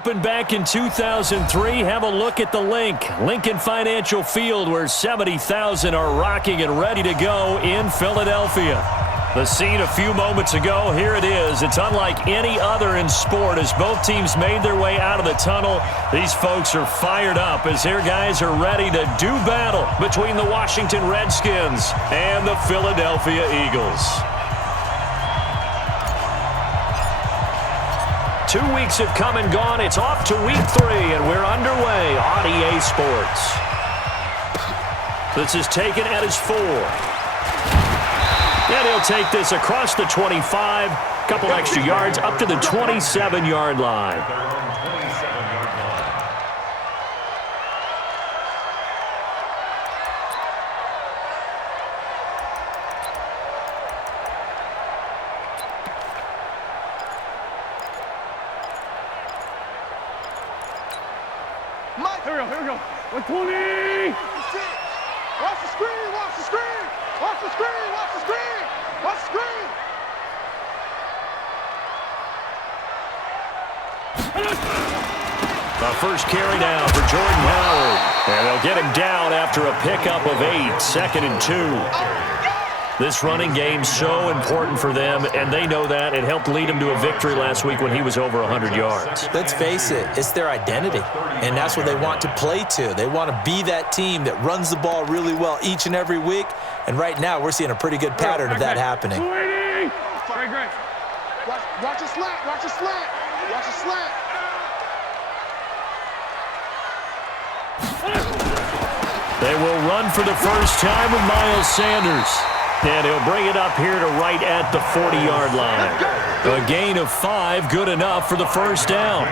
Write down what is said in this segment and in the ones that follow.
Opened back in 2003. Have a look at the Lincoln Financial Field, where 70,000 are rocking and ready to go in Philadelphia. The scene a few moments ago, here it is. It's unlike any other in sport as both teams made their way out of the tunnel. These folks are fired up as their guys are ready to do battle between the Washington Redskins and the Philadelphia Eagles. 2 weeks have come and gone. It's off to week 3, and we're underway on EA Sports. This is taken at his 4. And he'll take this across the 25, couple extra yards up to the 27-yard line. Here we go. 120. Watch the screen, watch the screen. Watch the screen, watch the screen. Watch the screen. The first carry down for Jordan Howard. And they'll get him down after a pickup of 8, 2nd and 2. This running game's so important for them, and they know that. It helped lead them to a victory last week when he was over 100 yards. Let's face it, it's their identity, and that's what they want to play to. They want to be that team that runs the ball really well each and every week, and right now we're seeing a pretty good pattern of that happening. Great. Watch a slant, watch a slant. Watch a slant. They will run for the first time with Miles Sanders. And he'll bring it up here to right at the 40-yard line. A gain of 5, good enough for the first down.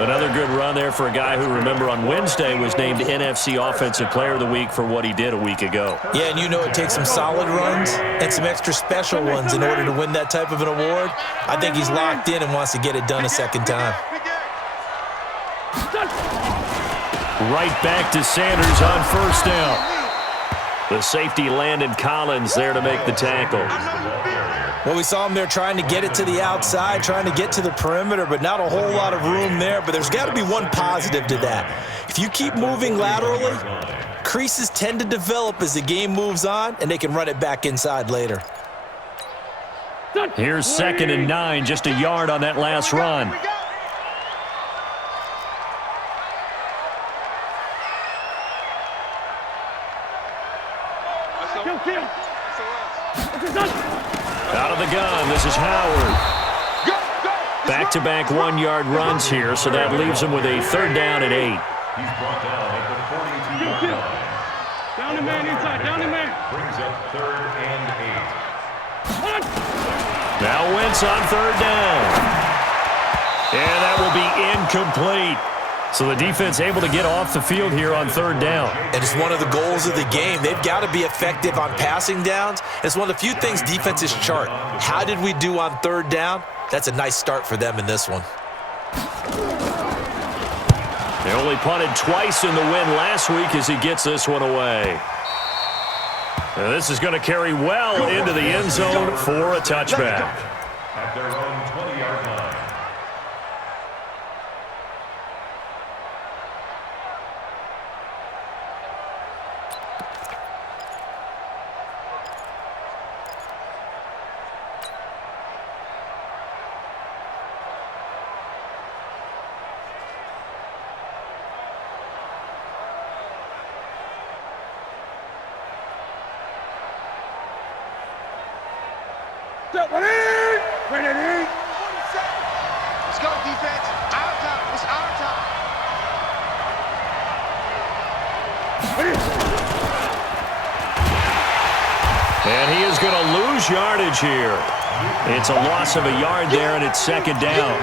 Another good run there for a guy who, remember, on Wednesday was named NFC Offensive Player of the Week for what he did a week ago. Yeah, and you know it takes some solid runs and some extra special ones in order to win that type of an award. I think he's locked in and wants to get it done a second time. Right back to Sanders on first down. The safety Landon Collins there to make the tackle. Well, we saw him there trying to get it to the outside, trying to get to the perimeter, but not a whole lot of room there. But there's got to be one positive to that. If you keep moving laterally, creases tend to develop as the game moves on, and they can run it back inside later. Here's 2nd and 9, just a yard on that last run. Out of the gun, this is Howard. Back-to-back 1-yard runs here, so that leaves him with a 3rd down and 8. He's brought down at the 42-yard line. Down the man inside, down the man. Brings up 3rd and 8. Now Wentz on 3rd down. And that will be incomplete. So the defense able to get off the field here on 3rd down. And it's one of the goals of the game. They've got to be effective on passing downs. It's one of the few things defenses chart. How did we do on 3rd down? That's a nice start for them in this one. They only punted twice in the win last week as he gets this one away. And this is going to carry well into the end zone for a touchback. At their own 20-yard line. Ready. Let's go, defense. Our time. It's our time. And he is going to lose yardage here. It's a loss of a yard there, and it's 2nd down.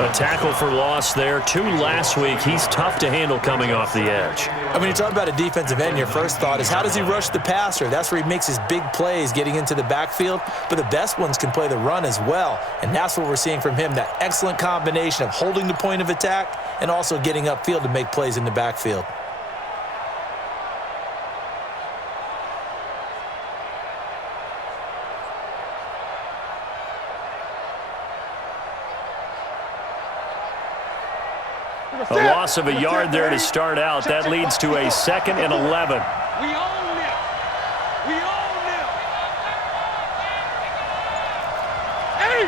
A tackle for loss there. 2 last week. He's tough to handle coming off the edge. I mean, you talk about a defensive end, your first thought is how does he rush the passer? That's where he makes his big plays getting into the backfield. But the best ones can play the run as well. And that's what we're seeing from him, that excellent combination of holding the point of attack and also getting upfield to make plays in the backfield. A loss of a yard there to start out. That leads to a 2nd and 11. We own them. We own them. Hey!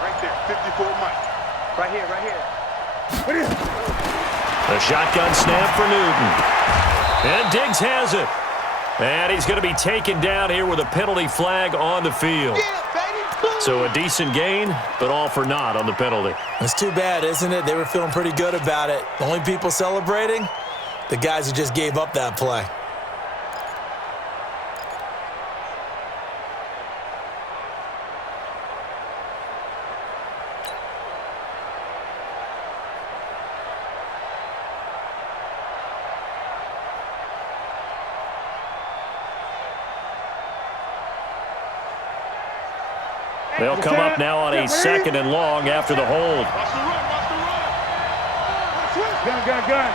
Right there. 54 Mike. Right here. The shotgun snap for Newton. And Diggs has it. And he's going to be taken down here with a penalty flag on the field. So a decent gain, but all for naught on the penalty. It's too bad, isn't it? They were feeling pretty good about it. The only people celebrating, the guys who just gave up that play. They'll come up now on a 2nd and long after the hold. Gun.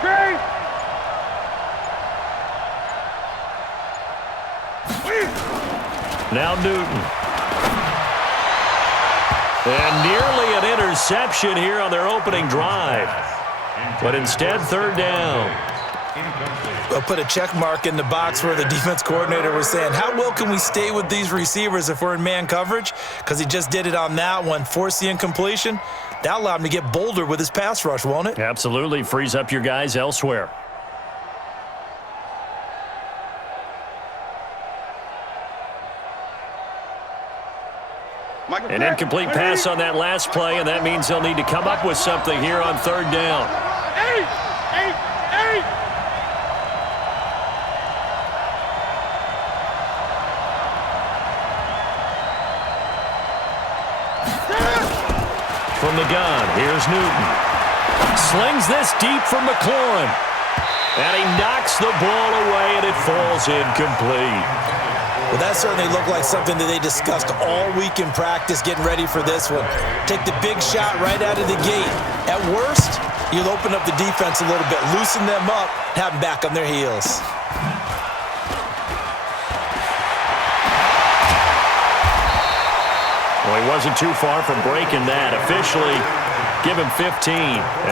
Great. Now Newton. And nearly an interception here on their opening drive. But instead, 3rd down. I'll put a check mark in the box where the defense coordinator was saying, how well can we stay with these receivers if we're in man coverage? Because he just did it on that one, forced the incompletion. That allowed him to get bolder with his pass rush, won't it? Absolutely. Frees up your guys elsewhere. An incomplete pass on that last play, and that means they'll need to come up with something here on 3rd down. Eight. From the gun, here's Newton. Slings this deep for McLaurin. And he knocks the ball away, and it falls incomplete. Well, that certainly looked like something that they discussed all week in practice getting ready for this one. Take the big shot right out of the gate. At worst, you'll open up the defense a little bit, loosen them up, have them back on their heels. Well, he wasn't too far from breaking that. Officially, give him 15.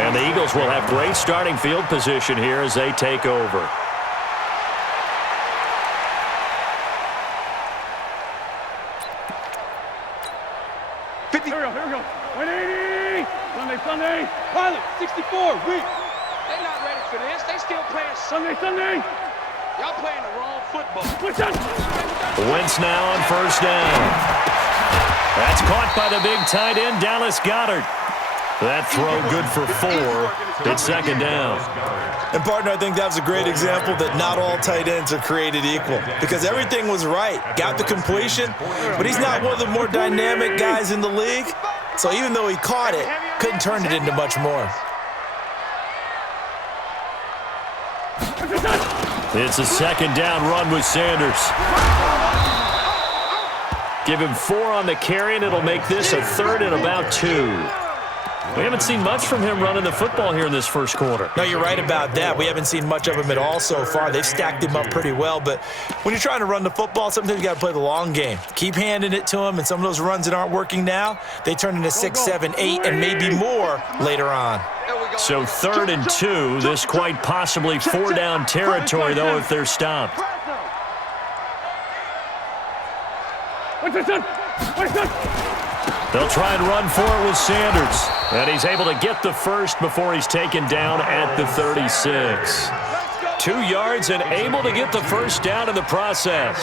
And the Eagles will have great starting field position here as they take over. Here we go. 180. Sunday. Pilot, 64. Weak. They're not ready for this. They still playing Sunday. Y'all playing the wrong football. Wentz now on 1st down. That's caught by the big tight end, Dallas Goedert. That throw good for 4. It's 2nd down. And, partner, I think that was a great example that not all tight ends are created equal because everything was right. Got the completion, but he's not one of the more dynamic guys in the league. So even though he caught it, couldn't turn it into much more. It's a 2nd down run with Sanders. Give him 4 on the carry, and it'll make this a 3rd and about 2. We haven't seen much from him running the football here in this first quarter. No, you're right about that. We haven't seen much of him at all so far. They've stacked him up pretty well, but when you're trying to run the football, sometimes you got to play the long game. Keep handing it to him, and some of those runs that aren't working now, they turn into 6, 7, 8, and maybe more later on. So 3rd and 2, this quite possibly 4-down territory, though, if they're stopped. They'll try and run for it with Sanders. And he's able to get the first before he's taken down at the 36. 2 yards and able to get the first down in the process.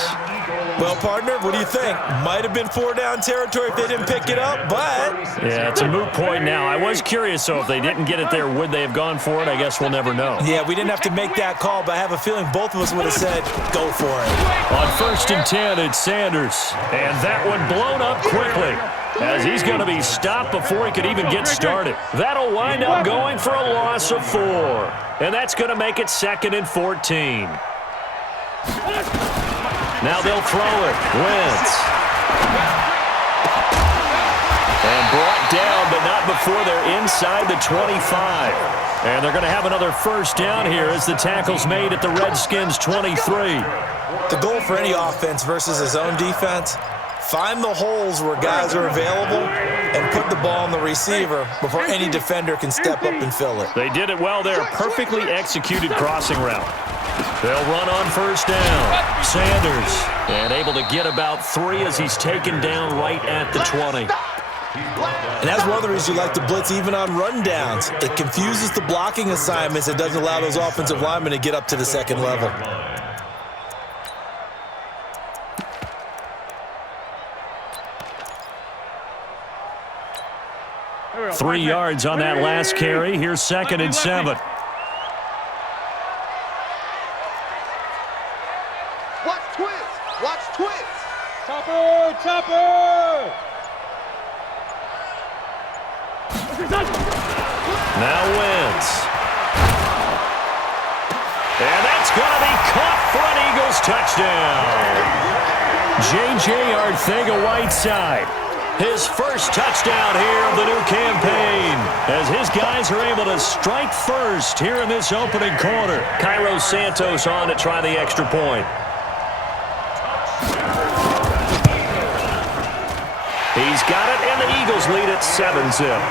Well, partner, what do you think? Might have been 4-down territory if they didn't pick it up, but... Yeah, it's a moot point now. I was curious, so if they didn't get it there, would they have gone for it? I guess we'll never know. Yeah, we didn't have to make that call, but I have a feeling both of us would have said, go for it. On 1st and 10, it's Sanders. And that one blown up quickly, as he's going to be stopped before he could even get started. That'll wind up going for a loss of 4. And that's going to make it 2nd and 14. Now they'll throw it. Wentz. And brought down, but not Not before they're inside the 25. And they're going to have another first down here as the tackle's made at the Redskins' 23. The goal for any offense versus his own defense, find the holes where guys are available and put the ball on the receiver before any defender can step up and fill it. They did it well there. Perfectly executed crossing route. They'll run on first down. Sanders, and able to get about 3 as he's taken down right at the 20. And that's one of the reasons you like to blitz even on rundowns. It confuses the blocking assignments. It doesn't allow those offensive linemen to get up to the second level. Three yards on that last carry. Here's 2nd and 7. Watch twist. Watch twist. Chopper, chopper. Now wins. And that's going to be caught for an Eagles touchdown. J.J. Arcega-Whiteside. His first touchdown here of the new campaign as his guys are able to strike first here in this opening quarter. Cairo Santos on to try the extra point. He's got it, and the Eagles lead at 7-zip.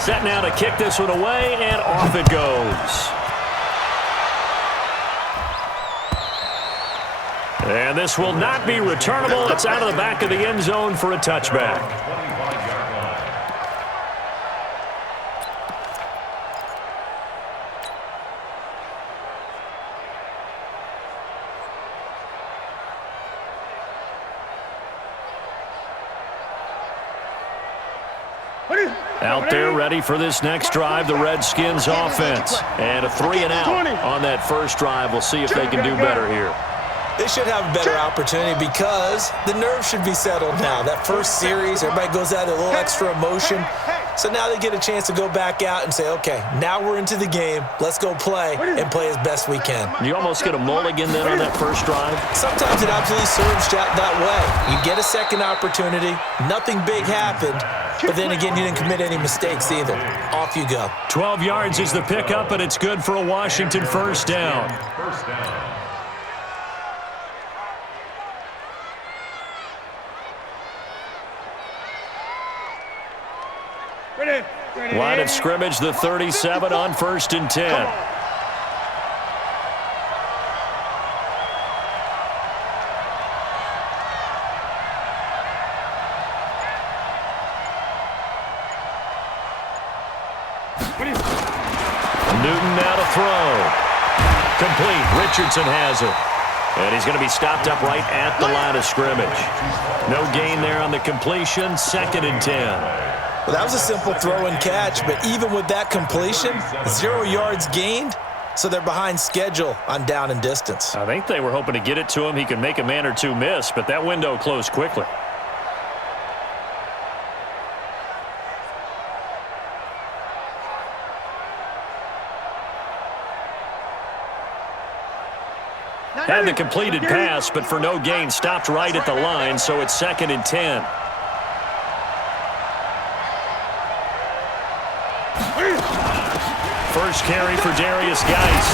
Set now to kick this one away, and off it goes. And this will not be returnable. It's out of the back of the end zone for a touchback. Out there ready for this next drive, the Redskins offense. And a 3-and-out on that first drive. We'll see if they can do better here. They should have a better opportunity because the nerves should be settled now. That first series, everybody goes out with a little extra emotion. So now they get a chance to go back out and say, okay, now we're into the game. Let's go play and play as best we can. You almost get a mulligan then on that first drive? Sometimes it absolutely serves that way. You get a second opportunity. Nothing big happened. But then again, you didn't commit any mistakes either. Off you go. 12 yards is the pickup, and it's good for a Washington first down. Line of scrimmage, the 37 on 1st and 10. Newton now to throw. Complete. Richardson has it. And he's going to be stopped up right at the line of scrimmage. No gain there on the completion. 2nd and 10. Well, that was a simple throw and catch, but even with that completion, 0 yards gained, so they're behind schedule on down and distance. I think they were hoping to get it to him. He could make a man or two miss, but that window closed quickly. Had the completed pass, but for no gain, stopped right at the line, so it's 2nd and 10. First carry for Darius Geis.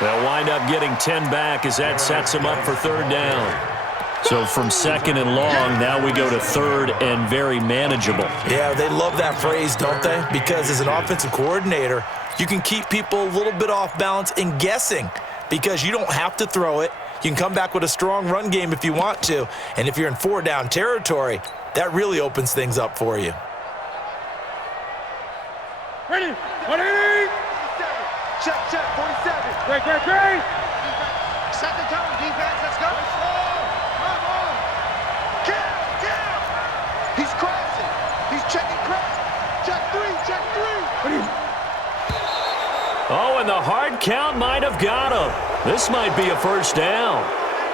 They'll wind up getting 10 back as that sets them up for 3rd down. So from 2nd and long, now we go to 3rd and very manageable. Yeah, they love that phrase, don't they? Because as an offensive coordinator, you can keep people a little bit off balance and guessing because you don't have to throw it. You can come back with a strong run game if you want to. And if you're in 4-down territory, that really opens things up for you. Ready, 180. Check, 47. Great. Set the tone, defense. Let's go. Kill. He's crossing. He's checking crack. Check 3. Oh, and the hard count might have got him. This might be a first down.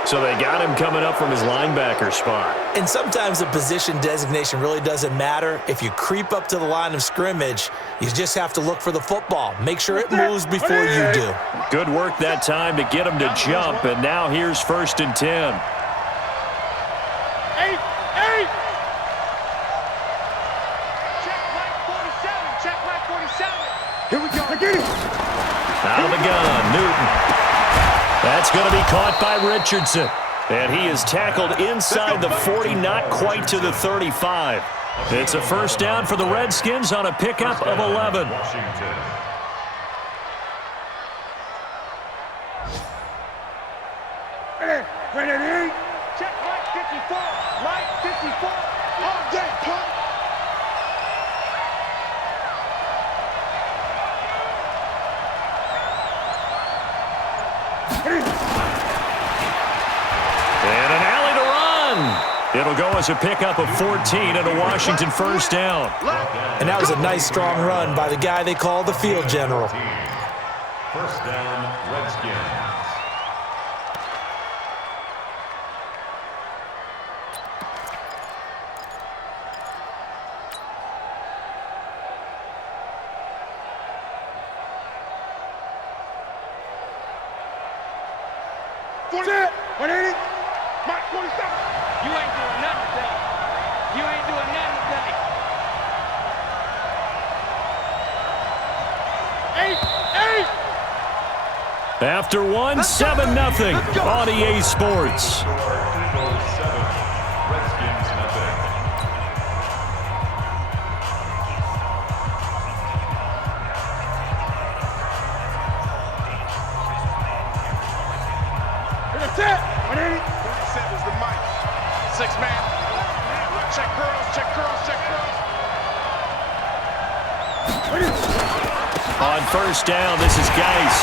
So they got him coming up from his linebacker spot. And sometimes the position designation really doesn't matter. If you creep up to the line of scrimmage, you just have to look for the football. Make sure it moves before you do. Good work that time to get him to jump, and now here's 1st and 10. Newton. That's going to be caught by Richardson. And he is tackled inside the 40, not quite to the 35. It's a first down for the Redskins on a pickup of 11. Washington. Ready, check right 54, right 54, all day, punt. And an alley to run. It'll go as a pickup of 14 and a Washington first down. And that was a nice, strong run by the guy they call the field general. First down, Redskins. That's it. 180. Mike, 47. You ain't doing nothing today. You ain't doing nothing today. 8. After one, 7-0 on EA Sports. Eagles 7, Redskins nothing. That's it. 180. 47 is the mic. 6 man. Check girls, check girls, check girls. On first down, this is Geis.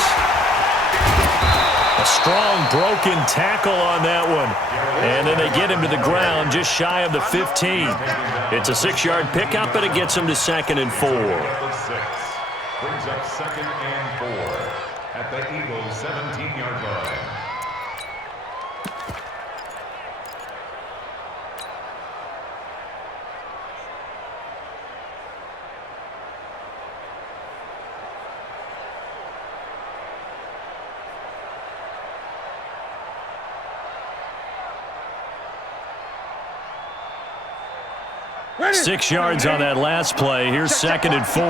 A strong broken tackle on that one. And then they get him to the ground just shy of the 15. It's a 6-yard pickup, but it gets him to 2nd and 4. Brings up 2nd and 4 at the Eagles 17-yard line. Ready. 6 yards on that last play. Here's 2nd and 4. You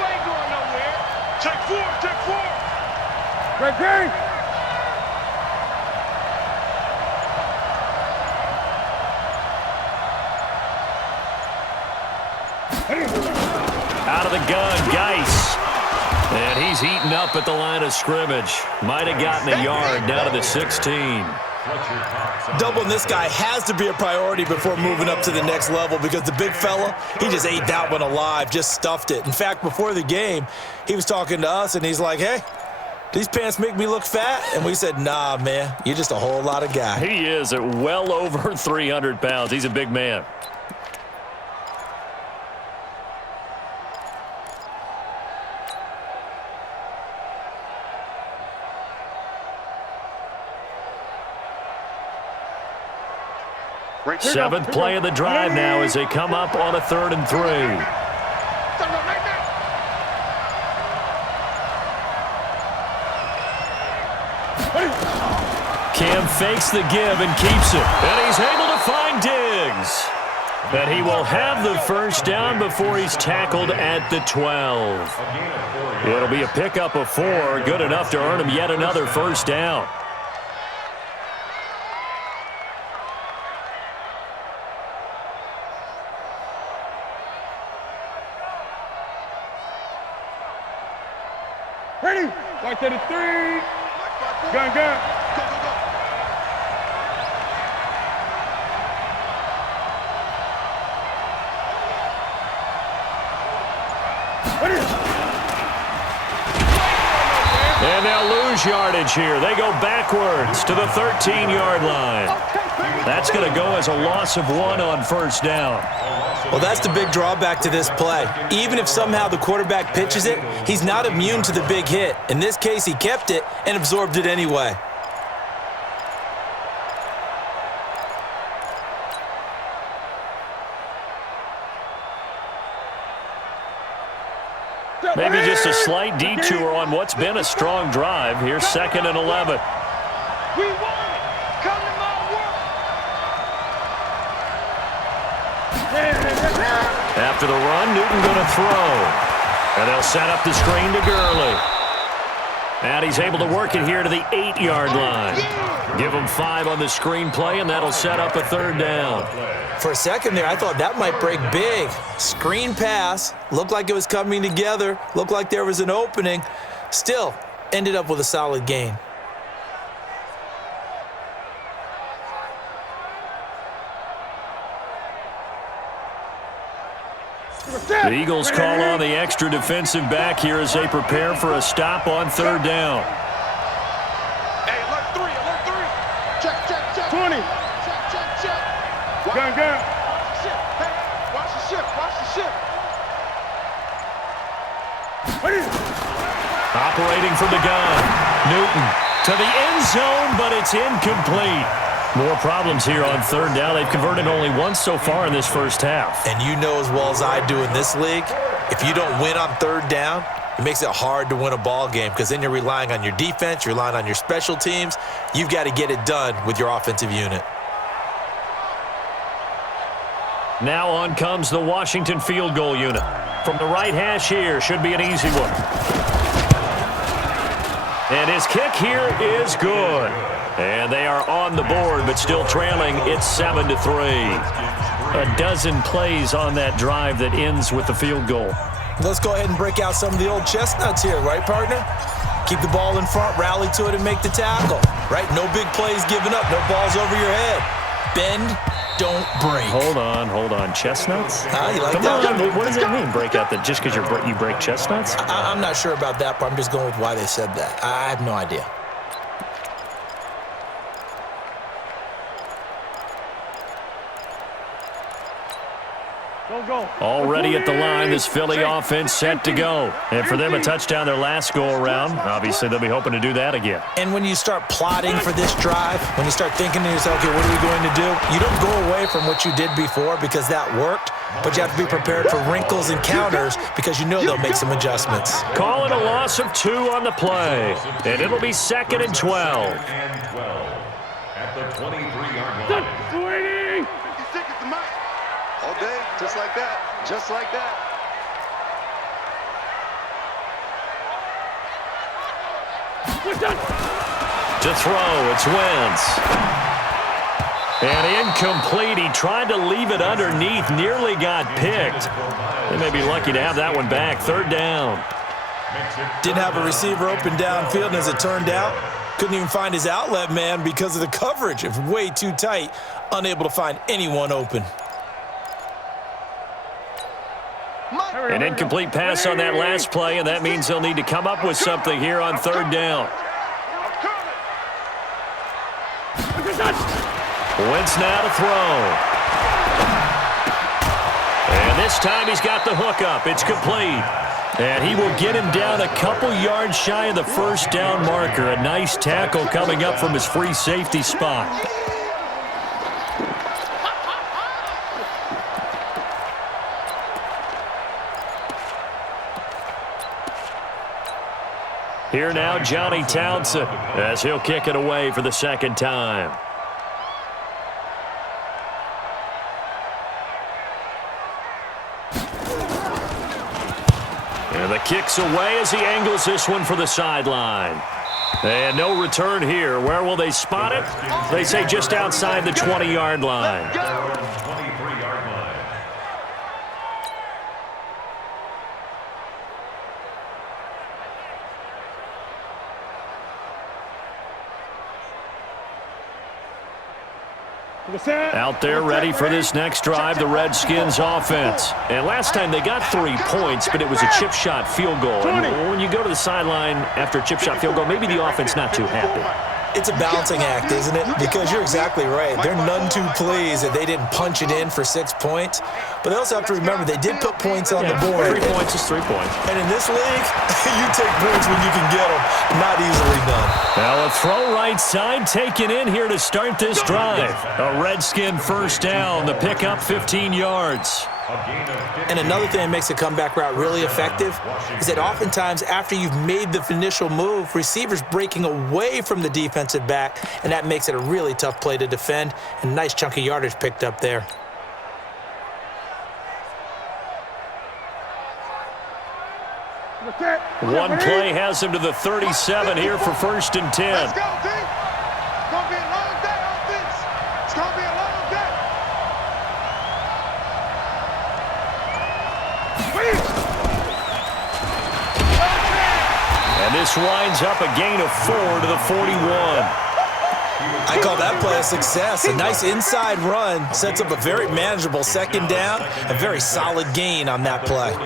ain't going nowhere. Check 4, check 4. Ready. Out of the gun, Geis. And he's heating up at the line of scrimmage. Might have gotten a yard down to the 16. Doubling this guy has to be a priority before moving up to the next level because the big fella, he just ate that one alive, just stuffed it. In fact, before the game, he was talking to us, and he's like, hey, these pants make me look fat? And we said, nah, man, you're just a whole lot of guy. He is at well over 300 pounds. He's a big man. Seventh play of the drive now as they come up on a 3rd and 3. Cam fakes the give and keeps it. And he's able to find Diggs. And he will have the first down before he's tackled at the 12. It'll be a pickup of 4, good enough to earn him yet another first down. Ready. Right to the 3. Gun. Go. And they'll lose yardage here. They go backwards to the 13-yard line. That's going to go as a loss of 1 on first down. Well, that's the big drawback to this play. Even if somehow the quarterback pitches it, he's not immune to the big hit. In this case, he kept it and absorbed it anyway. Maybe just a slight detour on what's been a strong drive. Here's 2nd and 11. We won it. Come to my work. After the run, Newton going to throw. And they'll set up the screen to Gurley. And he's able to work it here to the 8-yard line. Give him 5 on the screenplay, and that'll set up a 3rd down. For a second there, I thought that might break big. Screen pass, looked like it was coming together, looked like there was an opening. Still, ended up with a solid gain. The Eagles call on the extra defensive back here as they prepare for a stop on 3rd down. Hey, alert 3, alert 3. Check, check, check. 20. Check, check, check. Gun, gun. Watch the ship. Hey, watch the ship, watch the ship. Operating from the gun. Newton to the end zone, but it's incomplete. More problems here on 3rd down. They've converted only once so far in this first half. And you know as well as I do in this league, if you don't win on 3rd down, it makes it hard to win a ball game because then you're relying on your defense, you're relying on your special teams. You've got to get it done with your offensive unit. Now on comes the Washington field goal unit. From the right hash here, should be an easy one. And his kick here is good. And they are on the board, but still trailing. It's 7-3. A dozen plays on that drive that ends with the field goal. Let's go ahead and break out some of the old chestnuts here, right, partner? Keep the ball in front, rally to it, and make the tackle, right? No big plays given up, no balls over your head. Bend, don't break. Hold on. Chestnuts? You like Come that? on, what does that mean, break out? That just because you break chestnuts? I'm not sure about that, but I'm just going with why they said that. I have no idea. Go. Already at the line, this Philly offense set to go. And for them, a touchdown their last go-around. Obviously, they'll be hoping to do that again. And when you start plotting for this drive, when you start thinking to yourself, okay, what are we going to do? You don't go away from what you did before because that worked, but you have to be prepared for wrinkles and counters because you know they'll make some adjustments. Call it a loss of 2 on the play. And it'll be 2nd and 12. At the 23-yard line. 20. 56 is the mic. All day, just like that, just like that. To throw, it's Wentz. And incomplete. He tried to leave it underneath, nearly got picked. They may be lucky to have that one back. 3rd down. Didn't have a receiver open downfield, and as it turned out, couldn't even find his outlet man because of the coverage. It was way too tight, unable to find anyone open. An incomplete pass on that last play, and that means they'll need to come up with something here on 3rd down. Wentz now to throw. And this time he's got the hook up. It's complete. And he will get him down a couple yards shy of the 1st down marker. A nice tackle coming up from his free safety spot. Here now, Johnny Townsend, as he'll kick it away for the 2nd time. And the kick's away as he angles this one for the sideline. And no return here. Where will they spot it? They say just outside the 20-yard line. 23-yard line. Out there ready for this next drive, the Redskins offense. And last time they got 3 points, but it was a chip shot field goal. And when you go to the sideline after a chip shot field goal, maybe the offense not too happy. It's a balancing act, isn't it? Because you're exactly right. They're none too pleased that they didn't punch it in for 6 points. But they also have to remember they did put points on the board. 3 points is 3 points. And in this league, you take points when you can get them. Not easily done. Now a throw right side taken in here to start this drive. A Redskin 1st down. The pickup 15 yards. And another thing that makes a comeback route really effective is that oftentimes after you've made the initial move, receivers breaking away from the defensive back, and that makes it a really tough play to defend, and nice chunk of yardage picked up there. That's it. One play has him to the 37 here for 1st and 10. Let's go, D. It's going to be a long day on this. It's going to be a long day. And this winds up a gain of 4 to the 41. I call that play a success. A nice inside run sets up a very manageable 2nd down. A very solid gain on that play.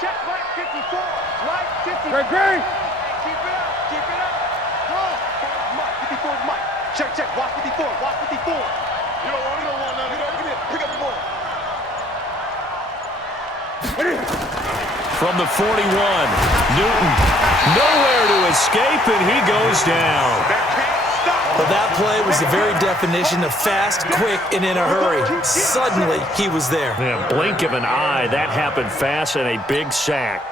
Check right 54. Right 54. Great. Keep it up. Keep it up. Go. Mike. 54 is Mike. Check. Watch 54. Watch 54. You don't want none. You don't get it. Pick up the ball. From the 41, Newton nowhere to escape, and he goes down. Well, that play was the very definition of fast, quick, and in a hurry. Suddenly, he was there. Yeah, blink of an eye, that happened fast, and a big sack.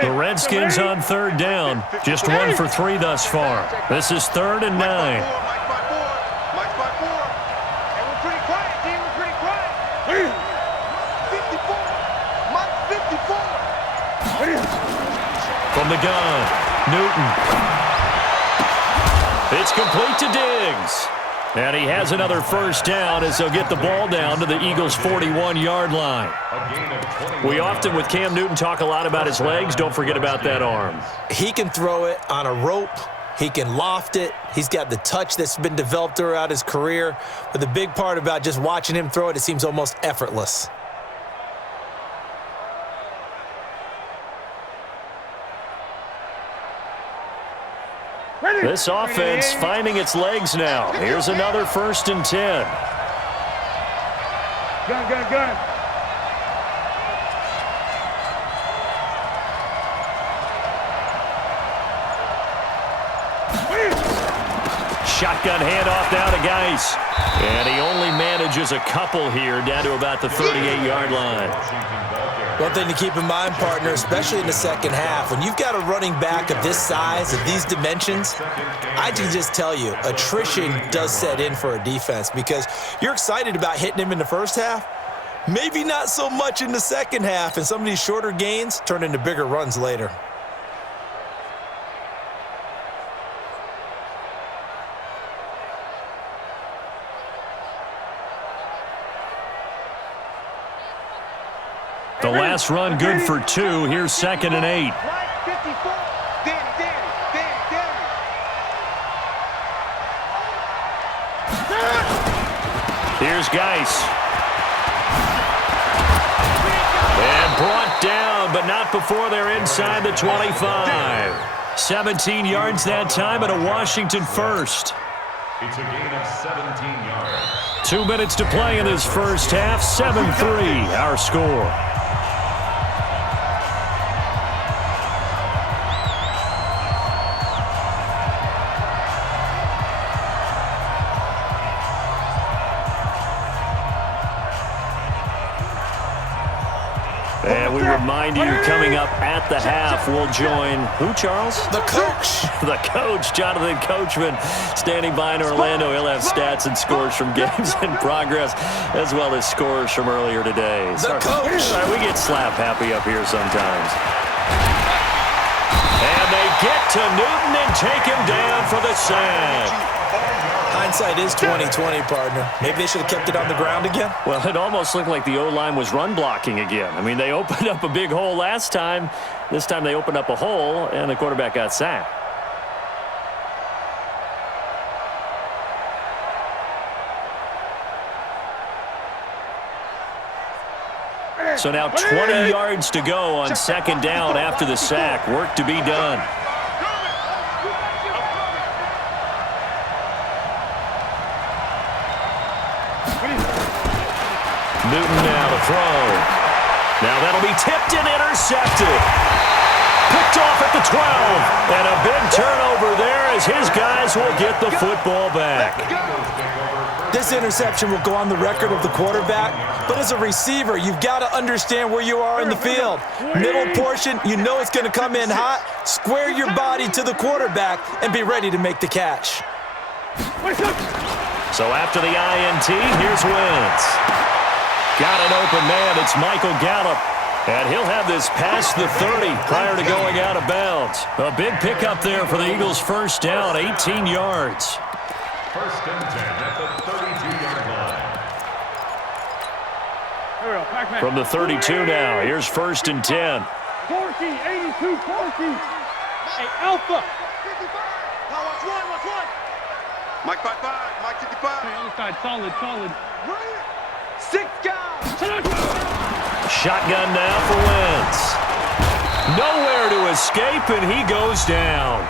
The Redskins on 3rd down. Just 1 for 3 thus far. This is 3rd and 9. Mike's by 4. And we're pretty quiet, D. We're pretty quiet. 54. Mike's 54. From the gun, Newton. It's complete to Diggs. And he has another 1st down as they'll get the ball down to the Eagles' 41-yard line. We often, with Cam Newton, talk a lot about his legs. Don't forget about that arm. He can throw it on a rope. He can loft it. He's got the touch that's been developed throughout his career. But the big part about just watching him throw it, it seems almost effortless. This offense finding its legs now. Here's another 1st and 10. Gun. Shotgun handoff now to Geis. And he only manages a couple here down to about the 38-yard line. One thing to keep in mind, partner, especially in the 2nd half, when you've got a running back of this size, of these dimensions, I can just tell you, attrition does set in for a defense because you're excited about hitting him in the 1st half, maybe not so much in the 2nd half, and some of these shorter gains turn into bigger runs later. The last run good for 2. Here's 2nd and 8. Right 54. Danny. Here's Geis. And brought down, but not before they're inside the 25. 17 yards that time and a Washington 1st. It's a gain of 17 yards. 2 minutes to play in this 1st half. 7-3 our score. And we remind you, coming up at the half, we'll join who, Charles? The coach. The coach, Jonathan Coachman, standing by in Orlando. He'll have stats and scores from games in progress, as well as scores from earlier today. The coach. We get slap happy up here sometimes. And they get to Newton and take him down for the sack. Hindsight is 20/20, partner. Maybe they should have kept it on the ground again. Well, it almost looked like the O-line was run blocking again. I mean, they opened up a big hole last time. This time they opened up a hole, and the quarterback got sacked. So now 20 yards to go on 2nd down after the sack. Work to be done. Newton now to throw. Now that'll be tipped and intercepted. Picked off at the 12. And a big turnover there as his guys will get the football back. This interception will go on the record of the quarterback, but as a receiver, you've got to understand where you are in the field. Middle portion, you know it's going to come in hot. Square your body to the quarterback and be ready to make the catch. So after the INT, here's Wentz. Got an open man. It's Michael Gallup. And he'll have this past the 30 prior to going out of bounds. A big pickup there for the Eagles' first down, 18 yards. First and 10 at the 32-yard line. From the 32 now, here's first and 10. Corky, 82, Corky. Hey, Alpha. Watch one. Mike 5-5, Mike 55. Hey, other side, solid. 6 guys. Shotgun now for Wentz. Nowhere to escape, and he goes down.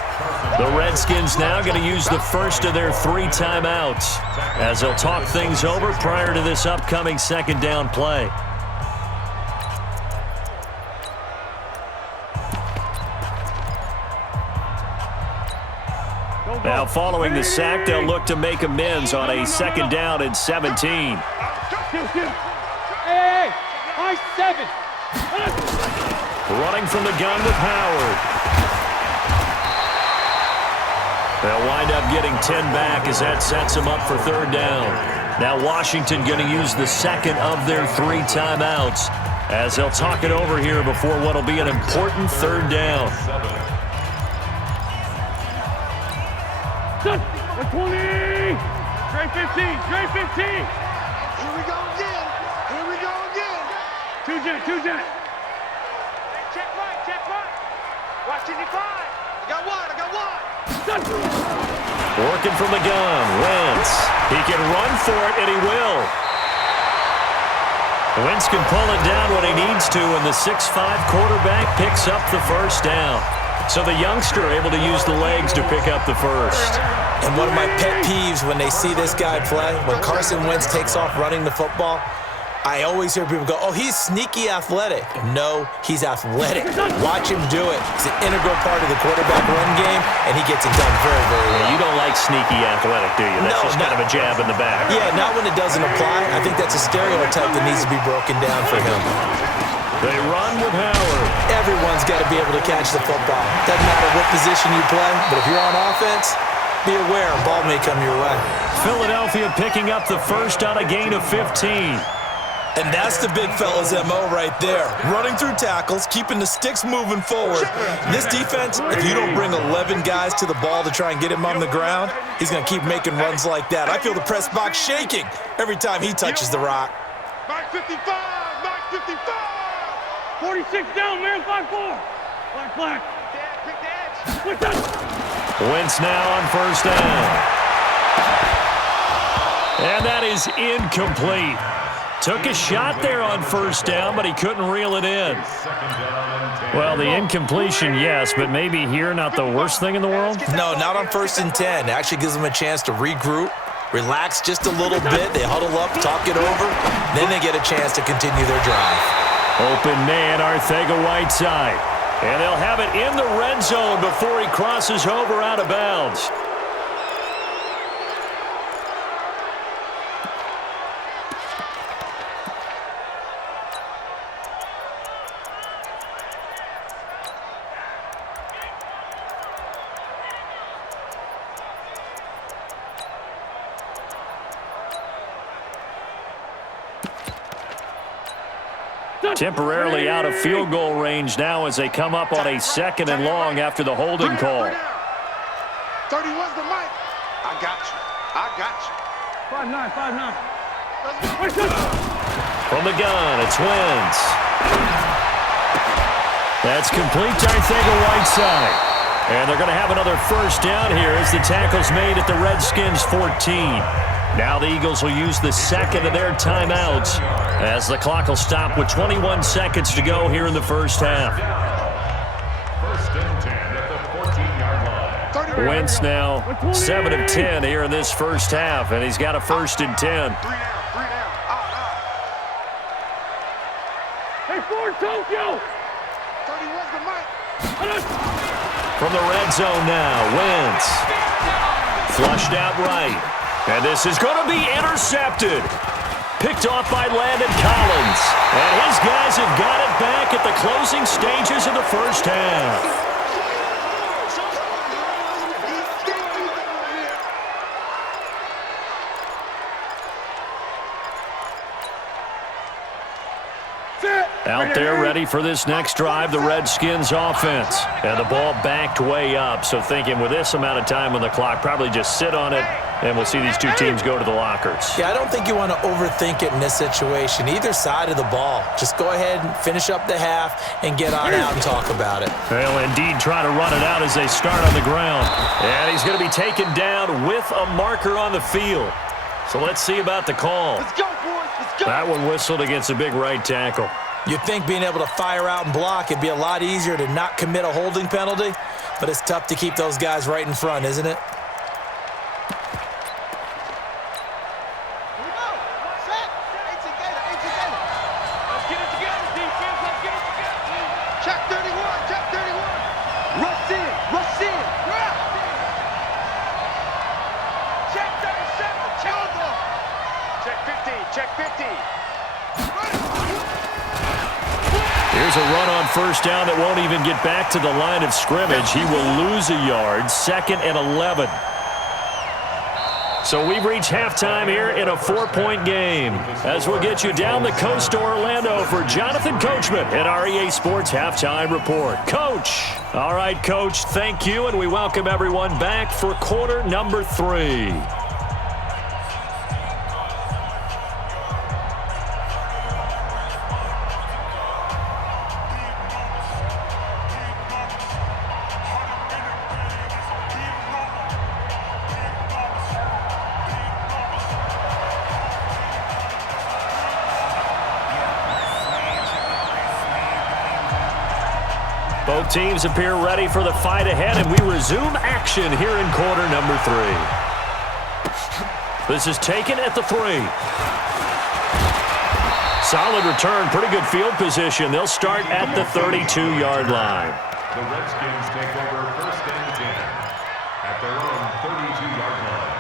The Redskins now going to use the first of their 3 timeouts as they'll talk things over prior to this upcoming second down play. Now following the sack, they'll look to make amends on a second down and 17. Hey, high 7. Running from the gun with Howard. They'll wind up getting 10 back as that sets them up for third down. Now Washington going to use the second of their 3 timeouts as they'll talk it over here before what will be an important third down. 20. Dre 15. Here we go again. 2 jet. Check right. Watch 55. I got one. Working from the gun, Wentz. He can run for it, and he will. Wentz can pull it down when he needs to, and the 6'5 quarterback picks up the first down. So the youngster able to use the legs to pick up the first. And one of my pet peeves when they see this guy play, when Carson Wentz takes off running the football, I always hear people go, oh, he's sneaky athletic. No, he's athletic. Watch him do it. It's an integral part of the quarterback run game, and he gets it done very, very well. You don't like sneaky athletic, do you? That's just kind of a jab in the back. Yeah, not when it doesn't apply. I think that's a stereotype that needs to be broken down for him. They run with Howard. Everyone's got to be able to catch the football. Doesn't matter what position you play, but if you're on offense, be aware a ball may come your way. Philadelphia picking up the first on a gain of 15. And that's the big fella's MO right there. Running through tackles, keeping the sticks moving forward. This defense, if you don't bring 11 guys to the ball to try and get him on the ground, he's going to keep making runs like that. I feel the press box shaking every time he touches the rock. Mike 55. 46 down, man, 5-4. Black. Pick the edge. Wentz now on first down. And that is incomplete. Took a shot there on first down, but he couldn't reel it in. Well, the incompletion, yes, but maybe here not the worst thing in the world? No, not on first and 10. It actually gives them a chance to regroup, relax just a little bit. They huddle up, talk it over. Then they get a chance to continue their drive. Open man, Arcega-Whiteside. And they'll have it in the red zone before he crosses over out of bounds. Temporarily out of field goal range now as they come up on a second and long after the holding call. 31's the mic. I got you. 5-9. From the gun, it's Wentz. That's complete to Arcega-Whiteside. And they're going to have another first down here as the tackle's made at the Redskins 14. Now the Eagles will use the second of their timeouts as the clock will stop with 21 seconds to go here in the first half. First and 10 at the 14-yard line. Wentz now 7 of 10 here in this first half, and he's got a first and 10. 3 down. Hey, Ford, Tokyo. 31's the mic. From the red zone now, Wentz. Flushed out right. And this is going to be intercepted. Picked off by Landon Collins. And his guys have got it back at the closing stages of the first half. Out there ready for this next drive, the Redskins offense. And the ball backed way up, so thinking with this amount of time on the clock, probably just sit on it, and we'll see these two teams go to the lockers. Yeah, I don't think you want to overthink it in this situation. Either side of the ball. Just go ahead and finish up the half and get on out and talk about it. They'll indeed try to run it out as they start on the ground. And he's going to be taken down with a marker on the field. So let's see about the call. Let's go, boys. Let's go. That one whistled against a big right tackle. You'd think being able to fire out and block, it'd be a lot easier to not commit a holding penalty, but it's tough to keep those guys right in front, isn't it? Check 31, check 31. Rush in, rush in. Check 37, check 15, check 15. Here's a run on first down that won't even get back to the line of scrimmage. He will lose a yard, 2nd and 11. So we've reached halftime here in a 4-point game. As we'll get you down the coast to Orlando for Jonathan Coachman at our EA Sports Halftime Report. Coach. All right, Coach, thank you, and we welcome everyone back for quarter number 3. Both teams appear ready for the fight ahead, and we resume action here in quarter number 3. This is taken at the 3. Solid return, pretty good field position. They'll start at the 32-yard line. The Redskins take over 1st and 10 at their own 32-yard line.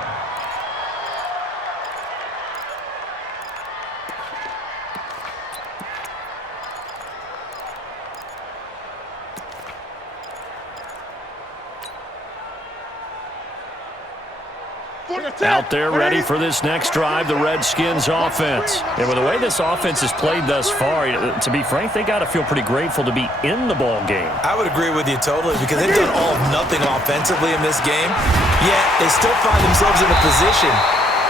Out there ready for this next drive, the Redskins offense. And with the way this offense has played thus far, to be frank, they got to feel pretty grateful to be in the ball game. I would agree with you totally because they've done all of nothing offensively in this game, yet they still find themselves in a position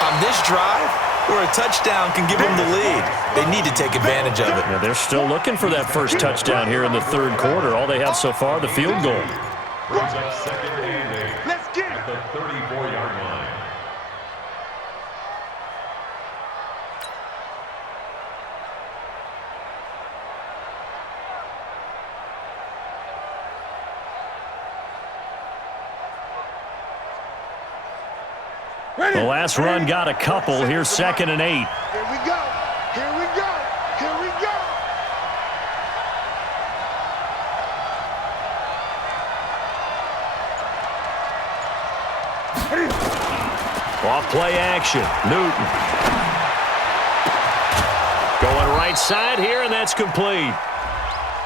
on this drive where a touchdown can give them the lead. They need to take advantage of it. Yeah, they're still looking for that first touchdown here in the 3rd quarter. All they have so far, the field goal. Brings up 2nd and 8 Let's get it. at the 34-yard line. The last run got a couple. Here's 2nd and 8. Here we go. Here we go. Here we go. Off play action. Newton. Going right side here, and that's complete.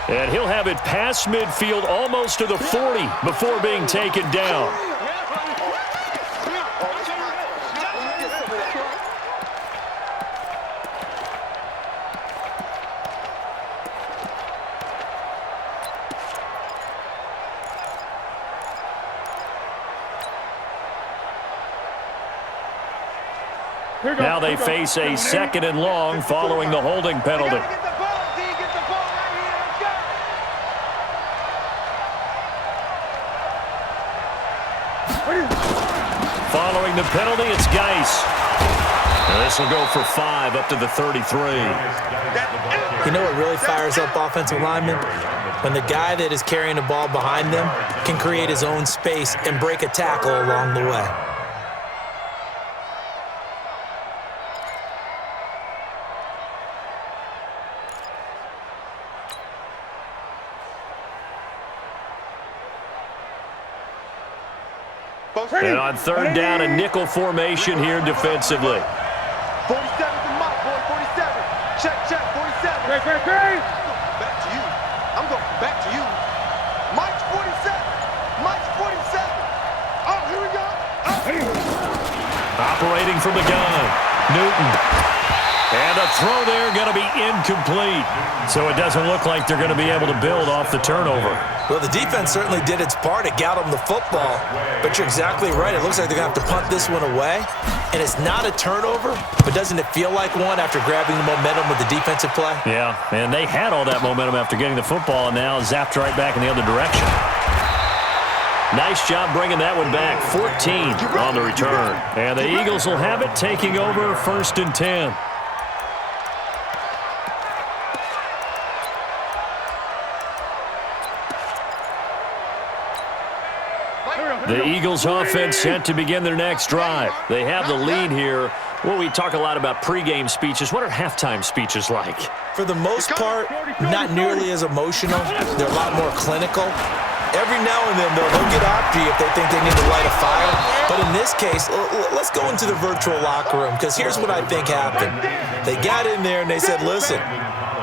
And he'll have it past midfield almost to the 40 before being taken down. Now they face a 2nd and long following the holding penalty. Get the ball, D. Get the ball right here. Let's go. Following the penalty, it's Geis. And this will go for 5 up to the 33. You know what really fires up offensive linemen? When the guy that is carrying the ball behind them can create his own space and break a tackle along the way. And on third down, a nickel formation here defensively. 47 to Mike, boy, 47. Check, 47. Back to you. I'm going back to you. Mike's 47. Mike's 47. Oh, here we go. Operating from the gun, Newton. And a throw there going to be incomplete. So it doesn't look like they're going to be able to build off the turnover. Well, the defense certainly did its part. It got them the football. But you're exactly right. It looks like they're going to have to punt this one away. And it's not a turnover, but doesn't it feel like one after grabbing the momentum with the defensive play? Yeah, and they had all that momentum after getting the football, and now zapped right back in the other direction. Nice job bringing that one back. 14 on the return. And the Eagles will have it, taking over 1st and 10. The Eagles offense set to begin their next drive. They have the lead here. Well, we talk a lot about pregame speeches. What are halftime speeches like? For the most part, not nearly as emotional. They're a lot more clinical. Every now and then, though, they'll get after you if they think they need to light a fire. But in this case, let's go into the virtual locker room, because here's what I think happened. They got in there and they said, listen,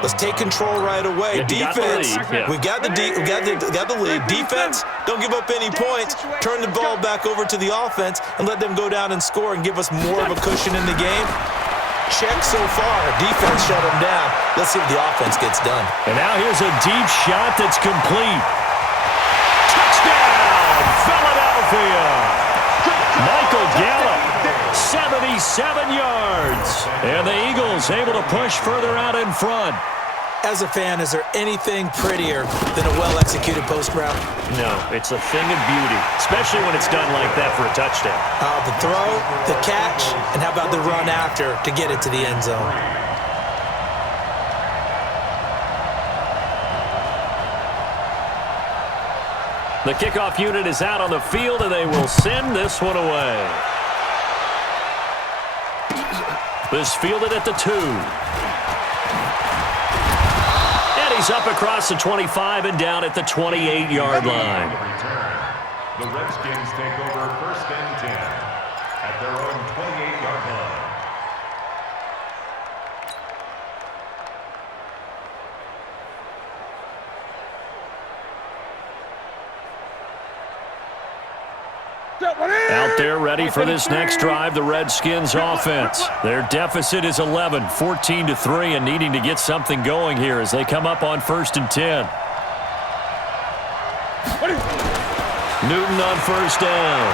let's take control right away. Defense, we got the lead. Defense, don't give up any points. Turn the ball back over to the offense and let them go down and score and give us more of a cushion in the game. Check so far. Defense shut them down. Let's see if the offense gets done. And now here's a deep shot that's complete. Touchdown, Philadelphia. Michael Gallup, 77 yards. And the Eagles able to push further out in front. As a fan, is there anything prettier than a well-executed post route? No, it's a thing of beauty, especially when it's done like that for a touchdown. The throw, the catch, and how about the run after to get it to the end zone? The kickoff unit is out on the field, and they will send this one away. This fielded at the 2. And he's up across the 25 and down at the 28-yard line. The Redskins take over 1st and 10 at their own 28-yard line. Out there ready for this next drive, the Redskins offense. Their deficit is 11, 14-3, and needing to get something going here as they come up on 1st and 10. Newton on 1st down.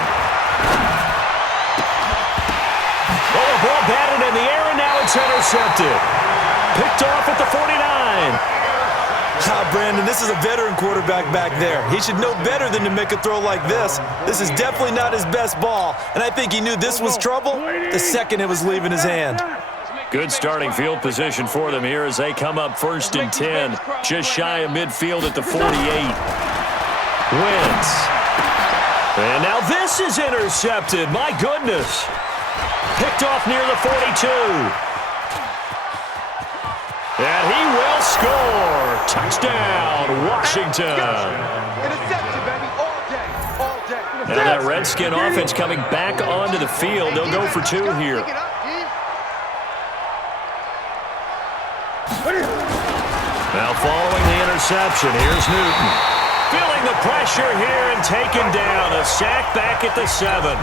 Oh, the ball batted in the air, and now it's intercepted. Picked off at the 49. Brandon, this is a veteran quarterback back there. He should know better than to make a throw like this. This is definitely not his best ball, and I think he knew this was trouble the second it was leaving his hand. Good starting field position for them here as they come up 1st and 10, just shy of midfield at the 48. Wentz. And now this is intercepted. My goodness. Picked off near the 42. And he will score. Touchdown, Washington. Interception, baby, all day, all day. Now that Redskin offense coming back onto the field. They'll go for 2 here. Now following the interception, here's Newton. Feeling the pressure here and taken down. A sack back at the 7.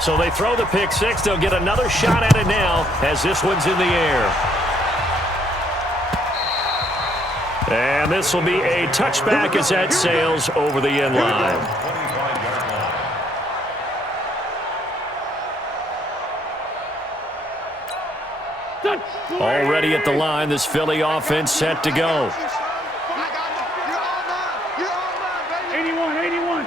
So they throw the pick 6. They'll get another shot at it now as this one's in the air. And this will be a touchback as that sails over the end line. Already at the line, this Philly offense set to go. 81.